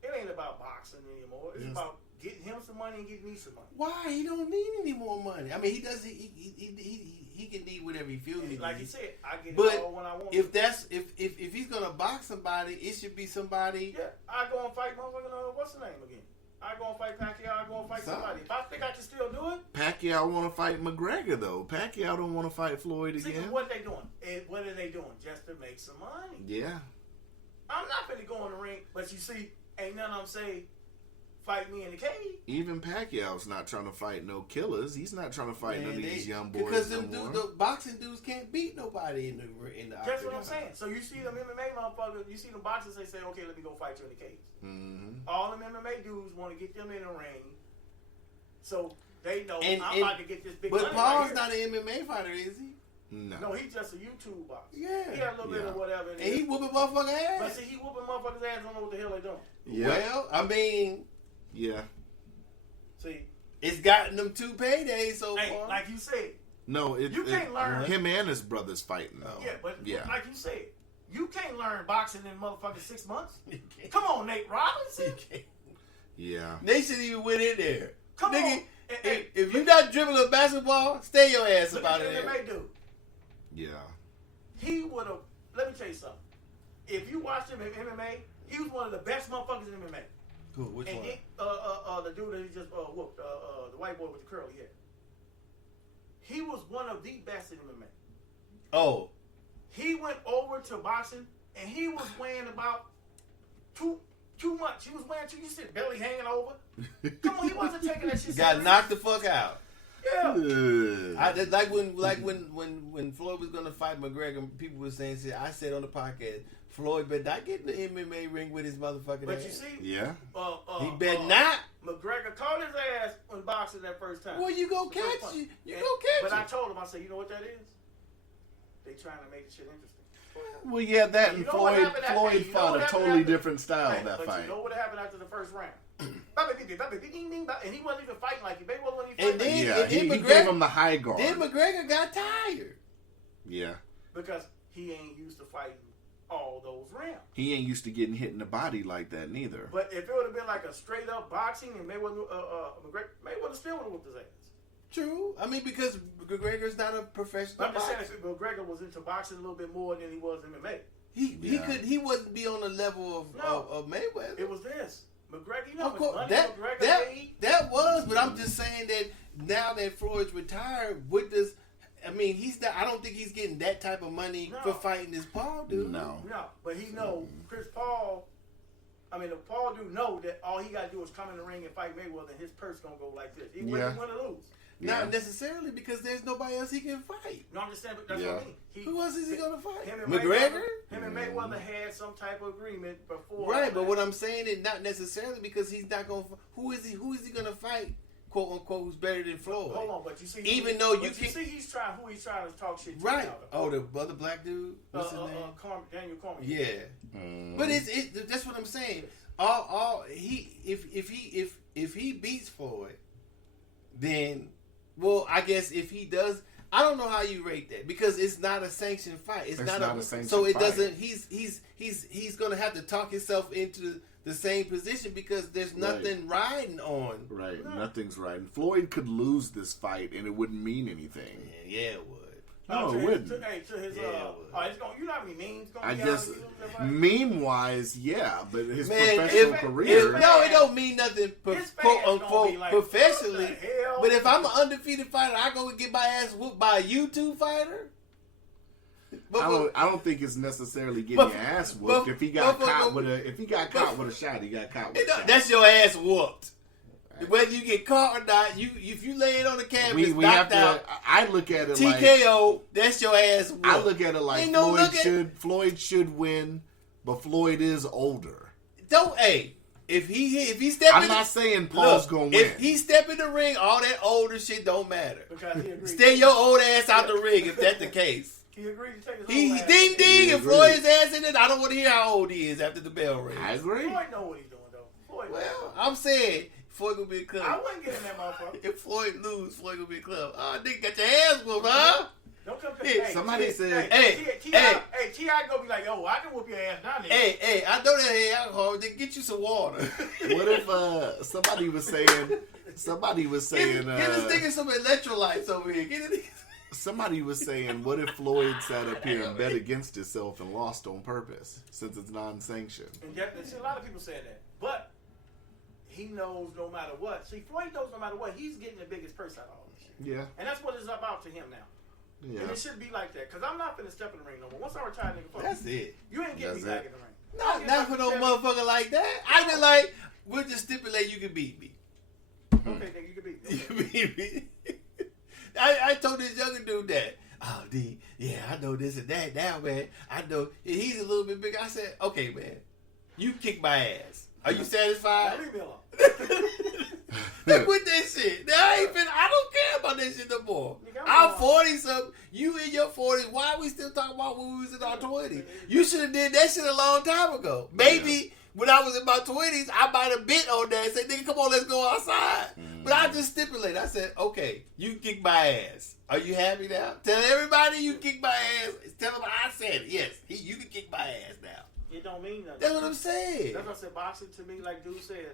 It ain't about boxing anymore. It's about getting him some money and getting me some money. Why? He don't need any more money. I mean, he does. He can need whatever he feels. Like he said, I get but it all when I want. If he's gonna box somebody, it should be somebody. Yeah, I go and fight motherfucking what's the name again? I go and fight Pacquiao. I go and fight somebody. If I think I can still do it. Pacquiao want to fight McGregor though. Pacquiao don't want to fight Floyd again. See, what they doing? What are they doing? Just to make some money. Yeah. I'm not finna go in the ring, but you see, ain't none of them say fight me in the cage. Even Pacquiao's not trying to fight no killers. He's not trying to fight none of these young boys because no them more. the boxing dudes can't beat nobody in the That's what I'm saying. So you see them MMA motherfuckers, you see them boxers, they say, okay, let me go fight you in the cage. Mm-hmm. All them MMA dudes want to get them in the ring, so they know And- I'm and- about to get this big But money Paul's right not an MMA fighter, is he? No, he's just a YouTube boxer. Yeah. He had a little bit of whatever. And he whooping motherfucker ass. But see, he whooping motherfuckers' ass. Don't know what the hell they doing. Yeah. Well, I mean, Yeah. See, it's gotten them 2 paydays so hey, far. like you said, No, You can't learn. Him and his brothers fighting though. yeah, but yeah. like you said, you can't learn boxing in motherfucking 6 months. Come on, Nate Robinson. Yeah. They shouldn't even went in there. Come Nigga, on. Hey, if you not dribbling a basketball, stay your ass look about at it. the MMA dude. Yeah. He would have. Let me tell you something. If you watched him in MMA, he was one of the best motherfuckers in MMA. Cool, which And one? the dude that he just whooped, the white boy with the curly hair. He was one of the best in MMA. Oh, He went over to boxing, and he was weighing about too much. He was weighing too. You see, belly hanging over. Come on, he wasn't taking that shit. got serious. knocked the fuck out. Yeah. Like when Floyd was gonna fight McGregor, people were saying shit. I said on the podcast, Floyd better not get in the MMA ring with his motherfucking But ass. you see, Yeah. He better not. McGregor caught his ass when boxing that first time. Well, you go The first catch punch. you. You And- go catch But I it. told him, I said, you know what that is? They trying to make the shit interesting. Well, yeah, that You and know what Floyd happened after- Floyd you know fought what a happened totally after- different style Hey, that but fight. you know what happened after the first round? And he wasn't even fighting like you. They wasn't even And fighting then- like you. Yeah, he McGregor- gave him the high guard. Then McGregor got tired. Yeah. Because he ain't used to fighting all those rounds. He ain't used to getting hit in the body like that neither. But if it would have been like a straight up boxing and Mayweather still would have whooped his ass. True. I mean, because McGregor's not a professional I'm just saying boxer. if McGregor was into boxing a little bit more than he was MMA. He wouldn't be on the level of Mayweather. It was this. McGregor, you know Of how course, much money McGregor made? that was, but I'm just saying that now that Floyd's retired, what does I mean? He's not. I don't think he's getting that type of money No. for fighting this Paul dude. No. No, but he know the Paul dude know that all he got to do is come in the ring and fight Mayweather and his purse going to go like this. He Yeah. wouldn't want to lose. Yeah. Not necessarily because there's nobody else he can fight. No, I'm just saying, but that's Yeah. what I mean. Who else is he gonna fight? Him and McGregor? Him and Mayweather had some type of agreement before. Right, but what I'm saying is not necessarily because he's not gonna. Who is he gonna fight? "Quote unquote," who's better than Floyd? Hold on, but you see, Even though you but can- see, he's trying to talk shit to Right. now, Oh, the other black dude. What's his name? Daniel Cormier. Yeah. But that's what I'm saying. If he beats Floyd, then I guess if he does, I don't know how you rate that because it's not a sanctioned fight. It's not a sanctioned so it fight. doesn't. He's gonna have to talk himself into the same position because there's nothing riding on. Right, nothing's right. And Floyd could lose this fight and it wouldn't mean anything. Yeah, it would. No, it wouldn't. To his, Yeah, it would. it's going. You know how many memes going I to be guess out when you lose that fight? meme-wise, yeah, but his Man, professional if- career. No, it don't mean nothing. His Quote fans gonna unquote be like, professionally. what the hell? But if I'm an undefeated fighter, I go and get my ass whooped by a YouTube fighter. But I don't think it's necessarily getting But- your ass whooped. but- If he got but- caught but- with a shot, he got caught with a shot. that's your ass whooped. Whether you get caught or not, if you lay it on the canvas, we have knocked out, to. I look at it like TKO. That's your ass whooped. I look at it like Ain't no look at- Floyd should win, but Floyd is older. If he step I'm in not saying Paul's gonna win. If he step in the ring, all that older shit don't matter. Because he agreed. Stay your old ass out the ring if that's the case. He agreed to take his He own ass. ding ding He and agreed. Floyd's ass in it. I don't want to hear how old he is after the bell rings. I agree. Floyd know what he's doing though. Floyd. Well, I'm saying Floyd gonna be a I club. wouldn't get in that motherfucker. If Floyd lose, Floyd gonna be a club. Oh, nigga got your ass whooped, huh? Don't come to Hey, somebody said- T.I. gonna be like, yo, I can whoop your ass down there. Hey, I know that ain't alcohol. Then get you some water. What if somebody was saying Give this nigga some electrolytes over here. Get it. somebody was saying, what if Floyd sat up here and bet against himself and lost on purpose since it's non-sanctioned? And see, a lot of people say that, but he knows no matter what. See, Floyd knows no matter what, he's getting the biggest purse out of all this shit. Yeah. And that's what it's about to him now. Yeah. And it should be like that. Because I'm not finna step in the ring no more. Once I retire, nigga, fuck That's you. it. You ain't getting me That's back it. in the ring. Not for no motherfucker like that. I been like, we'll just stipulate you can beat me. Okay, nigga, you can beat me. You can beat me. I told this younger dude that. Oh, D, yeah, I know this and that now, man. I know he's a little bit bigger. I said, okay, man, you kick my ass. Are you satisfied? Now leave me alone. Look with that shit. Now I don't care about that shit no more. Nigga, I'm 40 something. You in your 40s. Why are we still talking about when we was in our 20s? You should have did that shit a long time ago. Maybe when I was in my 20s, I might have bit on that and said, nigga, come on, let's go outside. But I just stipulated. I said, okay, you kick my ass. Are you happy now? Tell everybody you kick my ass. Tell them I said it. Yes, you can kick my ass now. It don't mean nothing. That's what I'm saying. That's what I said. Boxing to me, like dude said,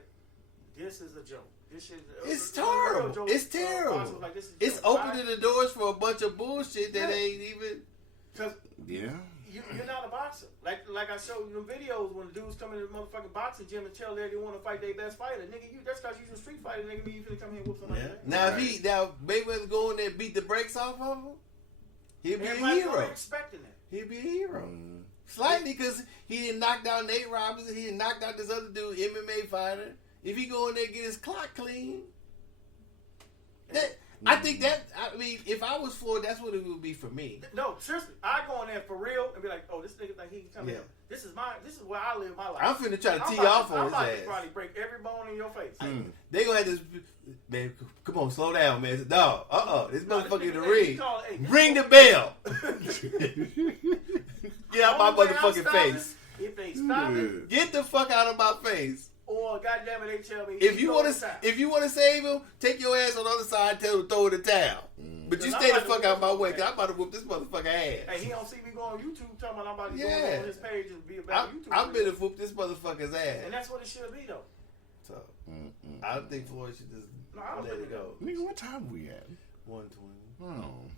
this is a joke. This shit. It's terrible. It's terrible. Like, this is It's joke. opening the doors for a bunch of bullshit that ain't even. Because Yeah. you're not a boxer. Like I showed you the videos when the dudes come in the motherfucking boxing gym and tell they want to fight their best fighter. Nigga, that's because you a street fighter. Nigga, you finna come here and whoop somebody. Yeah. Now if Mayweather go in there and beat the brakes off of him, he'll be a Everybody's hero. already expecting that. He'll be a hero. Slightly because he didn't knock down Nate Robinson. He didn't knock down this other dude, MMA fighter. If he go in there and get his clock clean, I think if I was Floyd, that's what it would be for me. No, seriously, I go in there for real and be like, oh, this nigga think he can come here. This is where I live my life. I'm finna try to tee off on I'm his about ass. to probably break every bone in your face. They gonna have this, man. Come on, slow down, man. No, this motherfucker in the Hey, ring. he called- hey, Ring the bell. Get out my Only way I'm motherfucking stopping, face. If they stop it, Get the fuck out of my face. or goddamn it, they tell me If you throw want the towel. to, save him, take your ass on the other side. Tell him to throw in the towel. But you Cause stay I'm the about fuck to out of my whoop way, this cause I'm about to whoop this motherfucker Hey, ass. he don't see me go on YouTube talking about I'm about to go Yeah. on his page and be about YouTube. I'm gonna whoop this motherfucker's ass. And that's what it should be, though. So I don't think Floyd should just No, I don't let think it go. Nigga, what time we at? 120. Oh.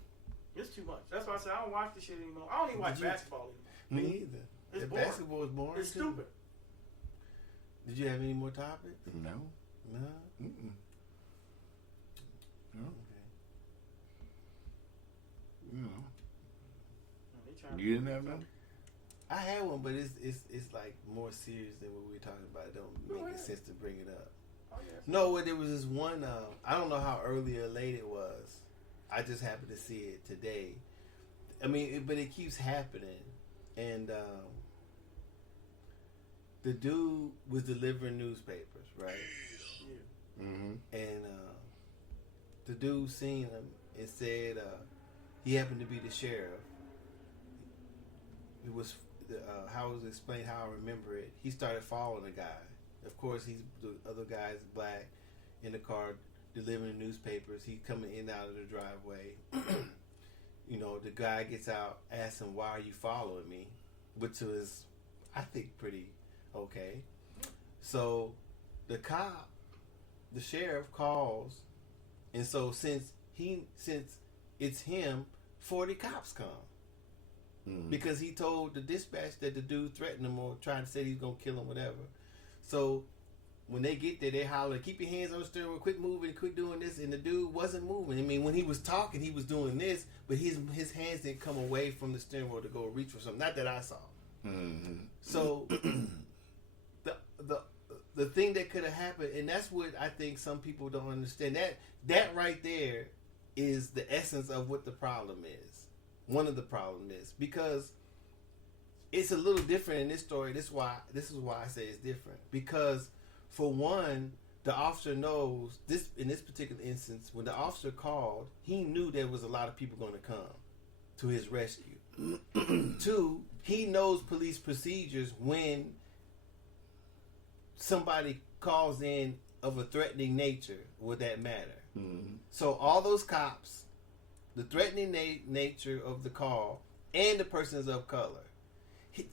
It's too much. That's why I said I don't watch this shit anymore. I don't even watch Did you- basketball anymore. Me either. It's The boring. basketball is boring. It's too. stupid. Did you have any more topics? No. No. Mm-mm. No. Okay. You know. They trying to- You didn't have none? I had one, but it's like more serious than what we were talking about. It don't make any sense to bring it up. Oh, yeah. No, there was this one. I don't know how early or late it was. I just happened to see it today. I mean, but it keeps happening, and the dude was delivering newspapers, right? Mm-hmm. And the dude seen him and said he happened to be the sheriff. It was how it was explained, how I remember it. He started following the guy. Of course, the other guy's black in the car delivering newspapers. He's coming in and out of the driveway. You know, the guy gets out, asks him, "Why are you following me?" Which was, I think, pretty okay. So the cop, the sheriff, calls, and so since it's him, 40 cops come. Because he told the dispatch that the dude threatened him or tried to say he's gonna kill him, whatever. So when they get there, they holler, "Keep your hands on the steering wheel, quit moving, quit doing this." And the dude wasn't moving. I mean, when he was talking, he was doing this, but his hands didn't come away from the steering wheel to go reach for something. Not that I saw. Mm-hmm. So the thing that could have happened, and that's what I think some people don't understand. That right there is the essence of what the problem is. One of the problem is because it's a little different in this story. This is why I say it's different. Because for one, the officer knows this in this particular instance, when the officer called, he knew there was a lot of people going to come to his rescue. Two, he knows police procedures when somebody calls in of a threatening nature. Would that matter? Mm-hmm. So all those cops, the threatening nature of the call, and the person is of color.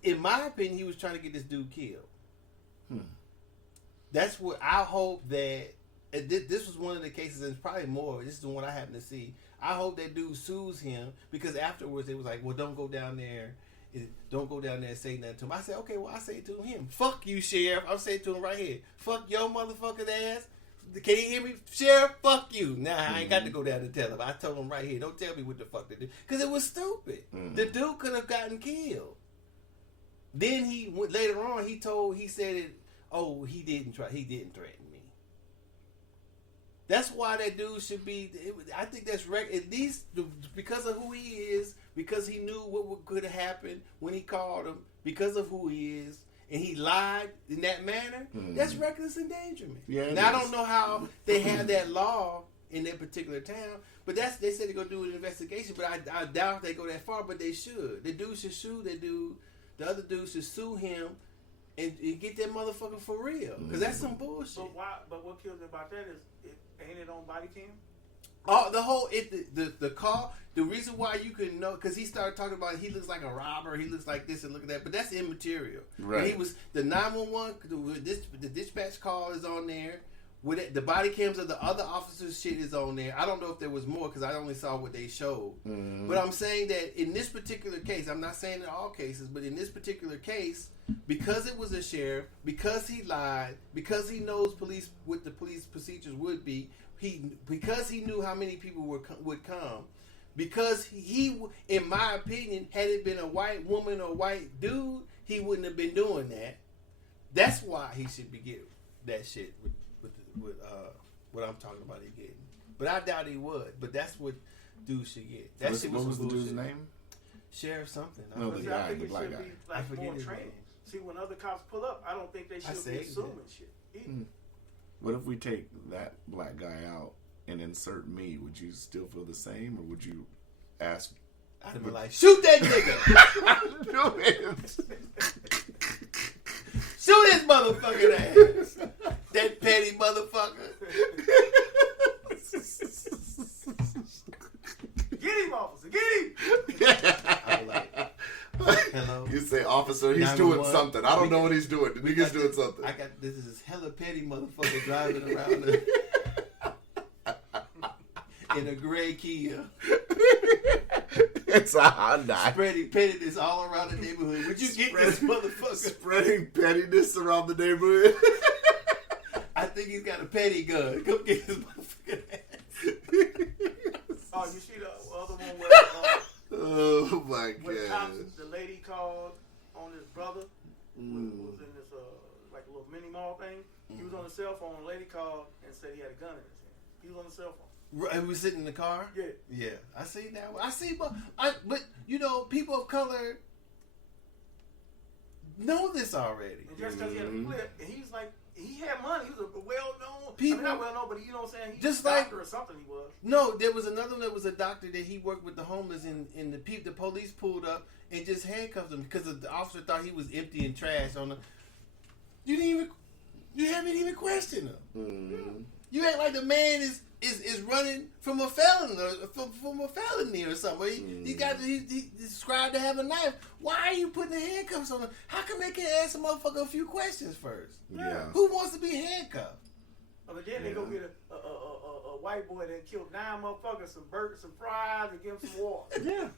In my opinion, he was trying to get this dude killed. That's what I hope that. This was one of the cases, and it's probably more. This is the one I happen to see. I hope that dude sues him because afterwards they was like, "Well, don't go down there. Don't go down there and say nothing to him." I said, "Okay, well, I say it to him. Fuck you, sheriff. I'll say it to him right here. Fuck your motherfucking ass. Can you hear me? Sheriff, fuck you. Nah, I ain't got to go down and tell him. I told him right here. Don't tell me what the fuck to do. Because it was stupid. The dude could have gotten killed. Then later on, he said it, oh, he didn't threaten me. That's why that dude should be, I think that's at least because of who he is, because he knew what could have happened when he called him, because of who he is, and he lied in that manner, that's reckless endangerment. Yeah, now, I don't know how they have that law in that particular town, but they said they're going to do an investigation, but I doubt they go that far, but they should. The dude should sue that dude. The other dude should sue him and get that motherfucker for real. Because that's some bullshit. But what kills me about that is, ain't it on body cam? Oh, the call. The reason why you can know, because he started talking about he looks like a robber, he looks like this and look at that, but that's immaterial. Right. And he was the 911. The dispatch call is on there. With it, the body cams of the other officers' shit is on there. I don't know if there was more because I only saw what they showed. But I'm saying that in this particular case, I'm not saying in all cases, but in this particular case, because it was a sheriff, because he lied, because he knows what the police procedures would be, because he knew how many people would come, because he, in my opinion, had it been a white woman or white dude, he wouldn't have been doing that. That's why he should be getting that shit with what I'm talking about he getting. But I doubt he would. But that's what dude should get. That shit what was the dude's bullshit. name? Sheriff something. No, the guy, I think the it black should guy. be I like forget more his training. name. See, when other cops pull up, I don't think they should be assuming shit. either. What if we take that black guy out and insert me? Would you still feel the same, or would you ask? I'd be like, shoot that nigga! Do it. Shoot his motherfucking ass! That petty motherfucker! Get him, officer! Get him! I'm like, hello? You say, officer, he's 911. doing something. I don't know what he's doing. The nigga's doing something. I got this hella petty motherfucker driving around in a gray Kia. It's a Hyundai. Spreading pettiness all around the neighborhood. Would you get this motherfucker? Spreading pettiness around the neighborhood. I think he's got a petty gun. Come get this motherfucking ass. Oh, you see the other one where Oh my when god. the lady called on his brother who was in this like a little mini mall thing. He was on the cell phone. The lady called and said he had a gun in his hand. He was on the cell phone. Right, we sitting in the car. Yeah. I see that. I see, but you know, people of color know this already. And just because he had a clip, and he's like, he had money. He was a well-known, People- not well-known, but you know what I'm saying? He Just was a like- doctor or something he was. No, there was another one that was a doctor that he worked with the homeless, and the police pulled up and just handcuffed him because the officer thought he was emptying trash on the. You haven't even questioned him. You act like the man is running from a felony or something. He's described to have a knife. Why are you putting the handcuffs on him? How come they can't ask a motherfucker a few questions first? Yeah. Who wants to be handcuffed? But then they go get a white boy that killed 9 motherfuckers, some burgers, some fries, and give him some water. Yeah.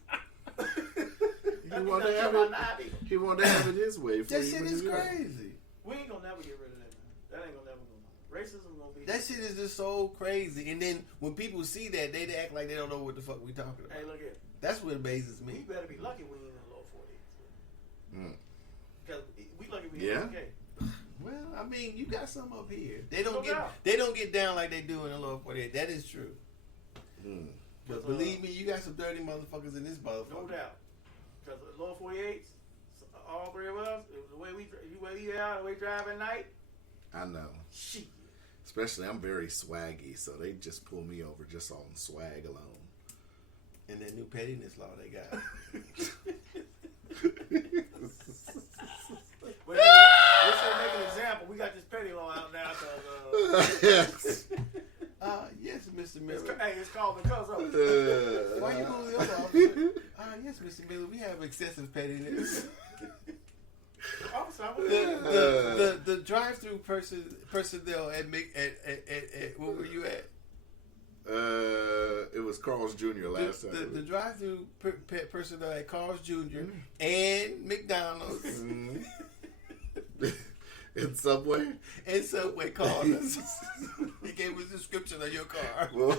That He wanted nigga to have killed it. 9 people. He wanted to have it his way. That shit is crazy. We ain't gonna never get rid of that, man. That ain't gonna never go. Racism gonna be. That shit is just so crazy. And then when people see that, they act like they don't know what the fuck we talking about. Hey, look at. That's what amazes We me. better be lucky we ain't in the low 40s. Because we lucky we Yeah. ain't okay. Well, I mean, you got some up here. They No don't doubt. get down like they do in the lower 48. That is true. But believe me, you got some dirty motherfuckers in this motherfucker. No doubt. Because the lower 48s, all 3 of us, the way we out, the way we drive at night, I know. shit. Especially, I'm very swaggy, so they just pull me over just on swag alone. And that new pettiness law they got. Let's say make an example. We got this petty law out now. Yes. Yes, Mr. Miller. It's called the Cuzzo. Why you moving your officer? Yes, Mr. Miller. We have excessive pettiness. Officer, I was The drive-through personnel at what were you at? It was Carl's Jr. last The time. drive-through personnel at Carl's Jr. and McDonald's In Subway? and Subway called us gave us a description of your car. Well,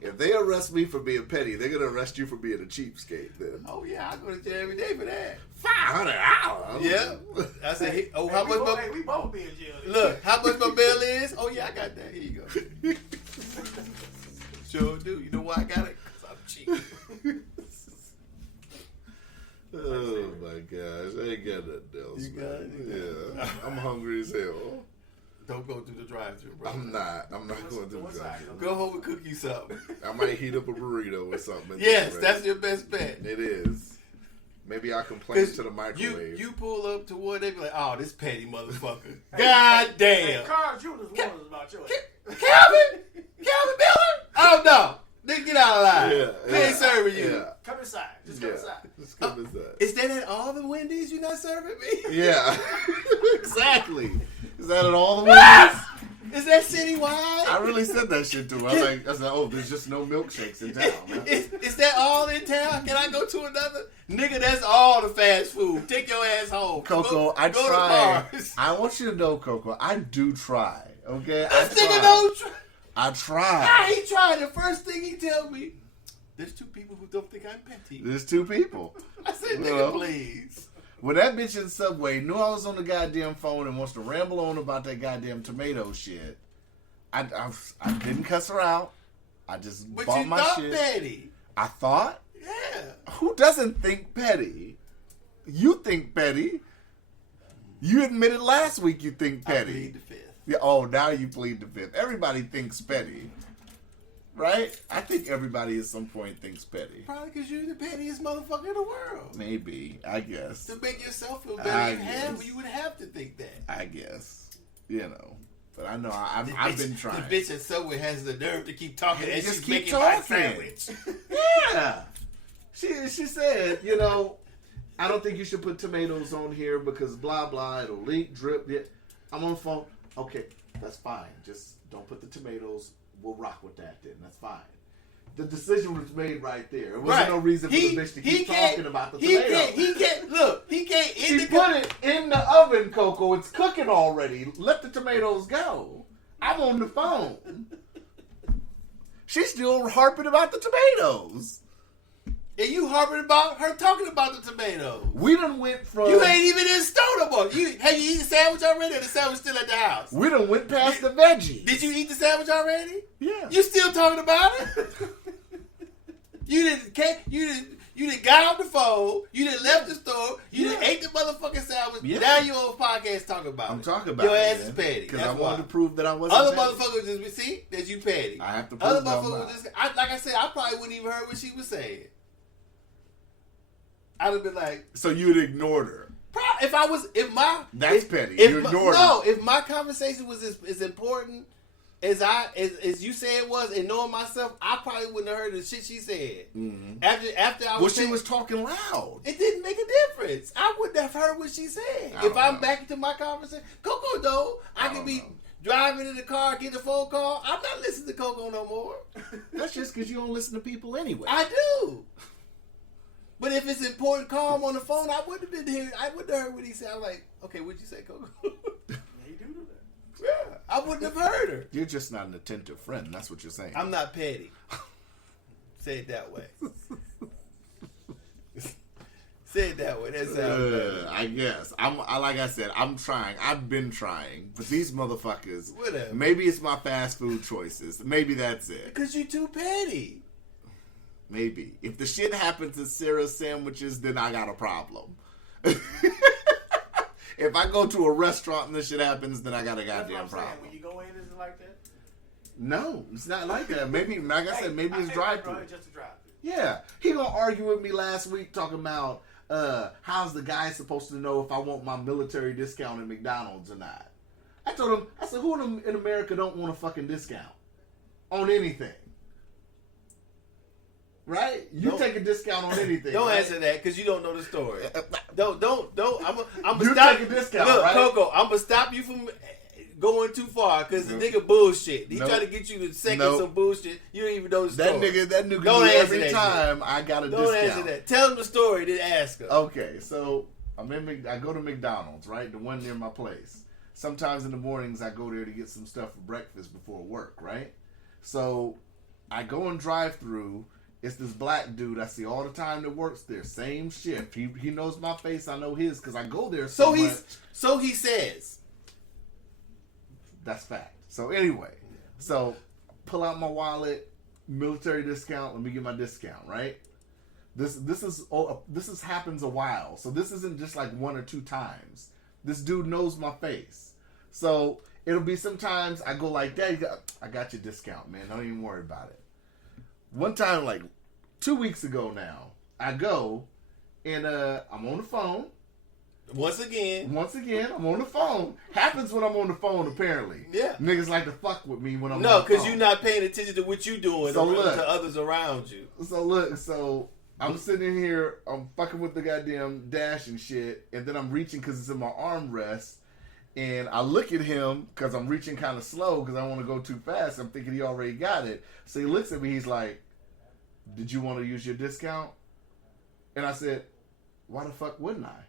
if they arrest me for being petty, they're gonna arrest you for being a cheapskate. Then Oh yeah, I go to jail every day for that. $500. Yeah. I said, hey, oh, how much my we both be in jail. look? How much my bail is? Oh yeah, I got that. Here you go. Sure do. You know why I got it? Cause I'm cheap. Oh my gosh, I ain't got nothing else. You got man. it? Yeah, I'm hungry as hell. Don't go through the drive-thru, bro. I'm not going to What's do that? that. Go home and cook you something. I might heat up a burrito or something. Yes, that's your best bet. It is. Maybe I'll complain to the You microwave. you pull up to what they be like, oh, this petty motherfucker. God damn. Carl Jr. warned us about yours. Calvin Miller? Oh no. Nigga, get out of line. Yeah, We ain't serving you. Yeah. Come inside. Just come inside. Just come inside. Is that at all the Wendy's you not serving me? Yeah. Exactly. Is that at all the ways? Is that citywide? I really said that shit to him. I was like, oh, there's just no milkshakes in town. Man. Is that all in town? Can I go to another? Nigga, that's all the fast food. Take your ass home. Coco, I go try. to bars. I want you to know, Coco, I do try. Okay? This I nigga try. don't try. I try. Ah, he tried. The first thing he tell me, there's two people who don't think I'm petty. There's two people. I said, Well, nigga, please. When that bitch in Subway knew I was on the goddamn phone and wants to ramble on about that goddamn tomato shit, I didn't cuss her out. I just But bought you my thought shit. petty. I thought? Yeah. Who doesn't think petty? You think petty. You admitted last week you think I petty. plead the fifth. Yeah, oh, now you plead the fifth. Everybody thinks petty. Right? I think everybody at some point thinks petty. Probably because you're the pettiest motherfucker in the world. Maybe. I guess. To make yourself feel better, I you guess. would have to think that. I guess. You know. But I know I've been trying. The bitch at Subway has the nerve to keep talking and Just she's keep making my talking. sandwich. Yeah. She said, you know, I don't think you should put tomatoes on here because blah, blah, it'll leak, drip. Yeah. I'm on the phone. Okay, that's fine. Just don't put the tomatoes. We'll rock with that then. That's fine. The decision was made right there. There wasn't no reason for the bitch to keep talking about the tomatoes. He can't She put it in the oven, Coco. It's cooking already. Let the tomatoes go. I'm on the phone. She's still harping about the tomatoes. And you harping about her talking about the tomatoes. We done went from... You ain't even in the store no more. Have you eaten the sandwich already or the sandwich still at the house? We done went past the veggies. Did you eat the sandwich already? Yeah. You still talking about it? You didn't got off the phone. You didn't left the store. You didn't ate the motherfucking sandwich. Yeah. Now you on podcast talking about it. I'm talking about your it. ass is petty. Because That's I wanted why. to prove that I wasn't Other petty. motherfuckers just see that you petty. I have to prove Other that I'm motherfuckers not. just like I said, I probably wouldn't even heard what she was saying. I'd have been like, So you'd ignored her. That's petty. You ignored No, if my conversation was as important as you say it was, and knowing myself, I probably wouldn't have heard the shit she said. Mm-hmm. After I was Well, she saying, was talking loud. it didn't make a difference. I wouldn't have heard what she said. I If don't I'm know. back into my conversation, Coco though, I could don't be know. driving in the car, get a phone call. I'm not listening to Coco no more. That's just because you don't listen to people anyway. I do. But if it's important call I'm on the phone, I wouldn't have been here. I wouldn't have heard what he said. I'm like, okay, what'd you say, Coco? Yeah, you do that. Yeah, I wouldn't have heard her. You're just not an attentive friend. That's what you're saying. I'm not petty. Say it that way. Say it that way. That sounds better. I guess. Like I said, I'm trying. I've been trying. But these motherfuckers, Whatever. maybe it's my fast food choices. Maybe that's it. Because you're too petty. Maybe. If the shit happens at Sarah's Sandwiches, then I got a problem. If I go to a restaurant and this shit happens, then I got a That's what goddamn I'm saying. problem. When you go in, is it like that? No, it's not like that. Maybe, like I said, maybe it's drive-through. It's just a drive-through. Yeah. He gonna argue with me last week talking about how's the guy supposed to know if I want my military discount at McDonald's or not. I told him, I said, who in America don't want a fucking discount on anything? Right? You Don't- take a discount on anything. Don't right? answer that because you don't know the story. Don't. I'm You gonna stop. take a discount, Look, right? Coco, I'm gonna stop you from going too far because the nigga bullshit. He Nope. trying to get you to second Nope. some bullshit. You don't even know the That story. nigga Don't knew answer every that time I got a Don't discount. answer that. Tell him the story, then ask her. Okay, so I go to McDonald's, right? The one near my place. sometimes in the mornings I go there to get some stuff for breakfast before work, right? So I go and drive through. It's this black dude I see all the time that works there. Same shift. He knows my face. I know his because I go there so much. So he says. That's fact. So anyway, pull out my wallet, military discount. Let me get my discount, right? This happens a while. So this isn't just like one or two times. This dude knows my face. So it'll be sometimes I go like, Dad, I got your discount, man. Don't even worry about it. One time, like 2 weeks ago now, I go and I'm on the phone. Once again, I'm on the phone. Happens when I'm on the phone, apparently. Yeah. Niggas like to fuck with me when I'm on the phone. No, because you're not paying attention to what you're doing to others around you. So I'm sitting here, I'm fucking with the goddamn dash and shit, and then I'm reaching because it's in my armrest, and I look at him because I'm reaching kind of slow because I don't want to go too fast. I'm thinking he already got it. So he looks at me, he's like, did you want to use your discount? And I said, why the fuck wouldn't I?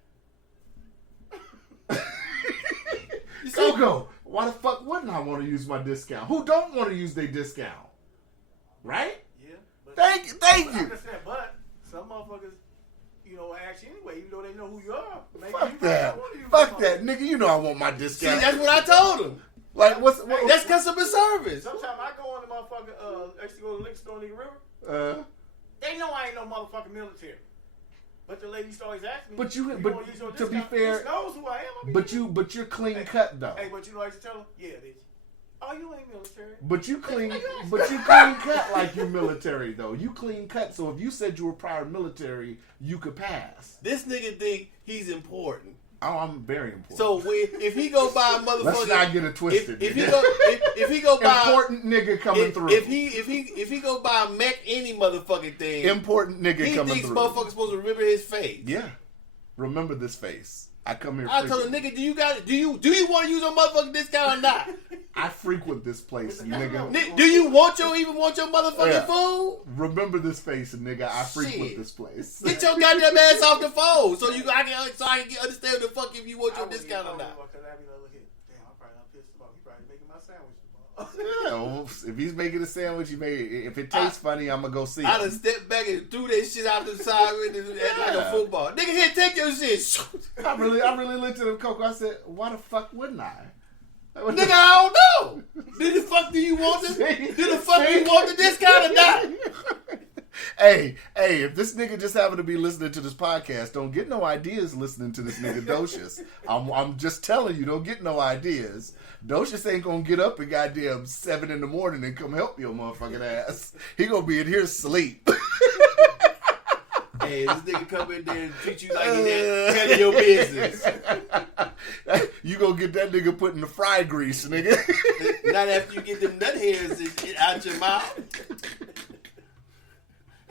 Coco, why the fuck wouldn't I want to use my discount? Who don't want to use their discount? Right? Yeah. But Thank you. But some motherfuckers, ask you anyway, even though they know who you are. Fuck that. Fuck that. Nigga, you know I want my discount. See, that's what I told him. Like, that's customer service. Sometimes I go on the motherfucker, I used to go to the liquor store in the river. They know I ain't no motherfucking military. But the lady always asks me. But to be fair, she knows who I am. But you're clean cut though. Hey, but you know what I used to tell her? Yeah, bitch. Oh, you ain't military. But you clean cut like you military though. You clean cut. So if you said you were prior military, you could pass. This nigga think he's important. Oh, I'm very important. So if he go buy a motherfucker, let's not get it twisted. If he go buy important nigga coming through. If he go buy any motherfucking thing, important nigga coming through. He thinks motherfuckers supposed to remember his face. Yeah, remember this face. I come here. I told him, nigga, do you want to use your motherfucking discount or not? I frequent this place, nigga. Do you even want your motherfucking food? Remember this face, nigga. I frequent this place. Get your goddamn ass off the phone so I can understand the fuck if you want your discount or not. Yeah, if he's making a sandwich, if it tastes funny, I'm gonna go see it. I done stepped back and threw that shit out the side like a football. Nigga, here, take your shit. I really looked at him, Coco. I said, why the fuck wouldn't I? Nigga, I don't know. Did the fuck do you want the discount or not? Hey, if this nigga just happened to be listening to this podcast, don't get no ideas listening to this nigga Docious. I'm just telling you, don't get no ideas. Docious ain't gonna get up at goddamn 7 a.m. and come help your motherfucking ass. He gonna be in here asleep. Hey, this nigga come in there and treat you like he's telling your business. You gonna get that nigga put in the fry grease, nigga. Not after you get them nut hairs out your mouth.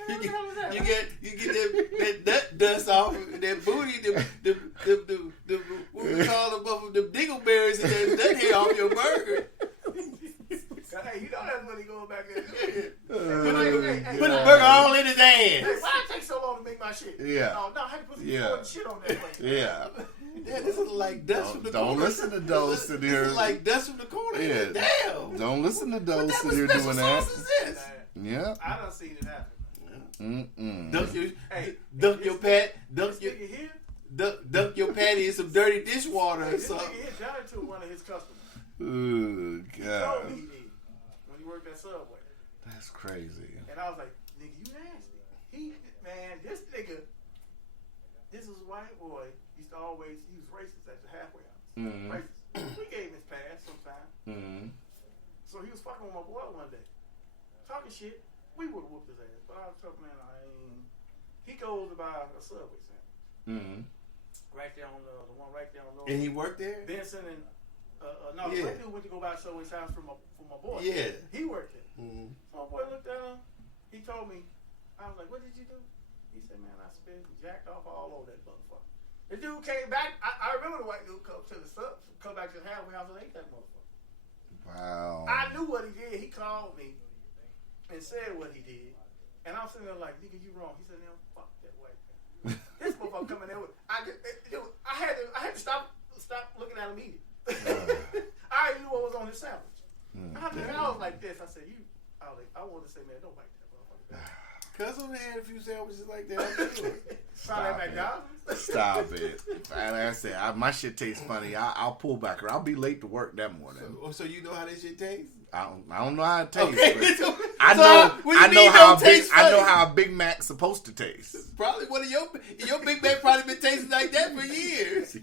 You get that nut dust off, that booty, what we call the dingleberries and that nut hair off your burger. Hey, you know that's money going back there. Put the burger all in his ass. Hey, why it take so long to make my shit? Yeah. No, I had to put some important shit on that place. Yeah. Yeah, this is like dust from the corner. Don't listen to Dose in here. This is like dust from the corner. Yeah. Damn. Don't listen to Dose in here doing that. Yeah. I done seen it happen. Dunk your patty in some dirty dishwater or something. This nigga hit John to one of his customers. Oh, God. Told me he did when he worked at Subway. That's crazy. And I was like, nigga, you nasty. This nigga, this was a white boy. He was racist at the halfway house. Mm-hmm. Racist. We gave him his pass sometime. Mm-hmm. So he was fucking with my boy one day. Talking shit. We would have whooped his ass. But I was talking, man, he goes to buy a Subway sandwich. Mm-hmm. Right there on the one right there on North. And he worked there? Benson and the white dude went to go buy Subway sandwich for my boy. Yeah. He worked there. Mm-hmm. So my boy looked at him. He told me, I was like, what did you do? He said, man, I spit and jacked off all over that motherfucker. The dude came back. I remember the white dude come to the sub, come back to the halfway house and ate that motherfucker. Wow. I knew what he did. He called me and said what he did. And I'm sitting there like, nigga, you wrong. He said, no, fuck that white man. This motherfucker coming there with, I had to stop looking at him eat it. I already knew what was on his sandwich. I was like this. I said, I wanted to say, man, don't bite that motherfucker. Cuzzo had a few sandwiches like that, I'm sure. Probably at McDonald's. Stop it. And like I said, my shit tastes funny. I'll pull back. I'll be late to work that morning. So you know how that shit tastes? I don't know how it tastes. Okay. But I know how a Big Mac's supposed to taste. Probably one of your Big Mac probably been tasting like that for years.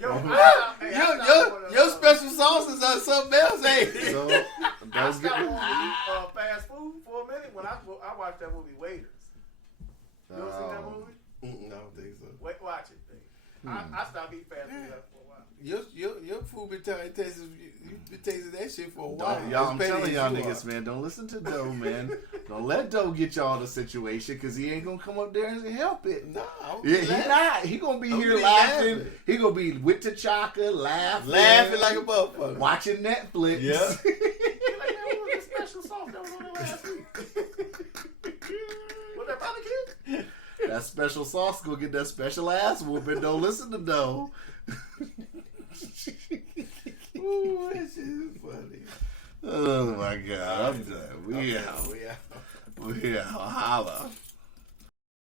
Your special sauces are something else, ain't it? So, I stopped on fast food for a minute when I watched that movie Waiters. You ever seen that movie? No, I don't think so. Watch it, thing. I stopped eating fast food for a while. Your food been tasting. You've been tasting that shit for a while. I'm telling y'all niggas, man, don't listen to Doe, man. Don't let Doe get y'all the situation, because he ain't gonna come up there and help it. No, he not. He gonna be here laughing. He gonna be with T'Chaka, laughing like a motherfucker, watching Netflix. Yeah. Like, that was a special sauce that was on there last week. Was that barbecue? That special sauce gonna get that special ass whooping. Don't listen to Doe. Ooh, that shit is funny. Oh my God, I'm done. We out. Holla.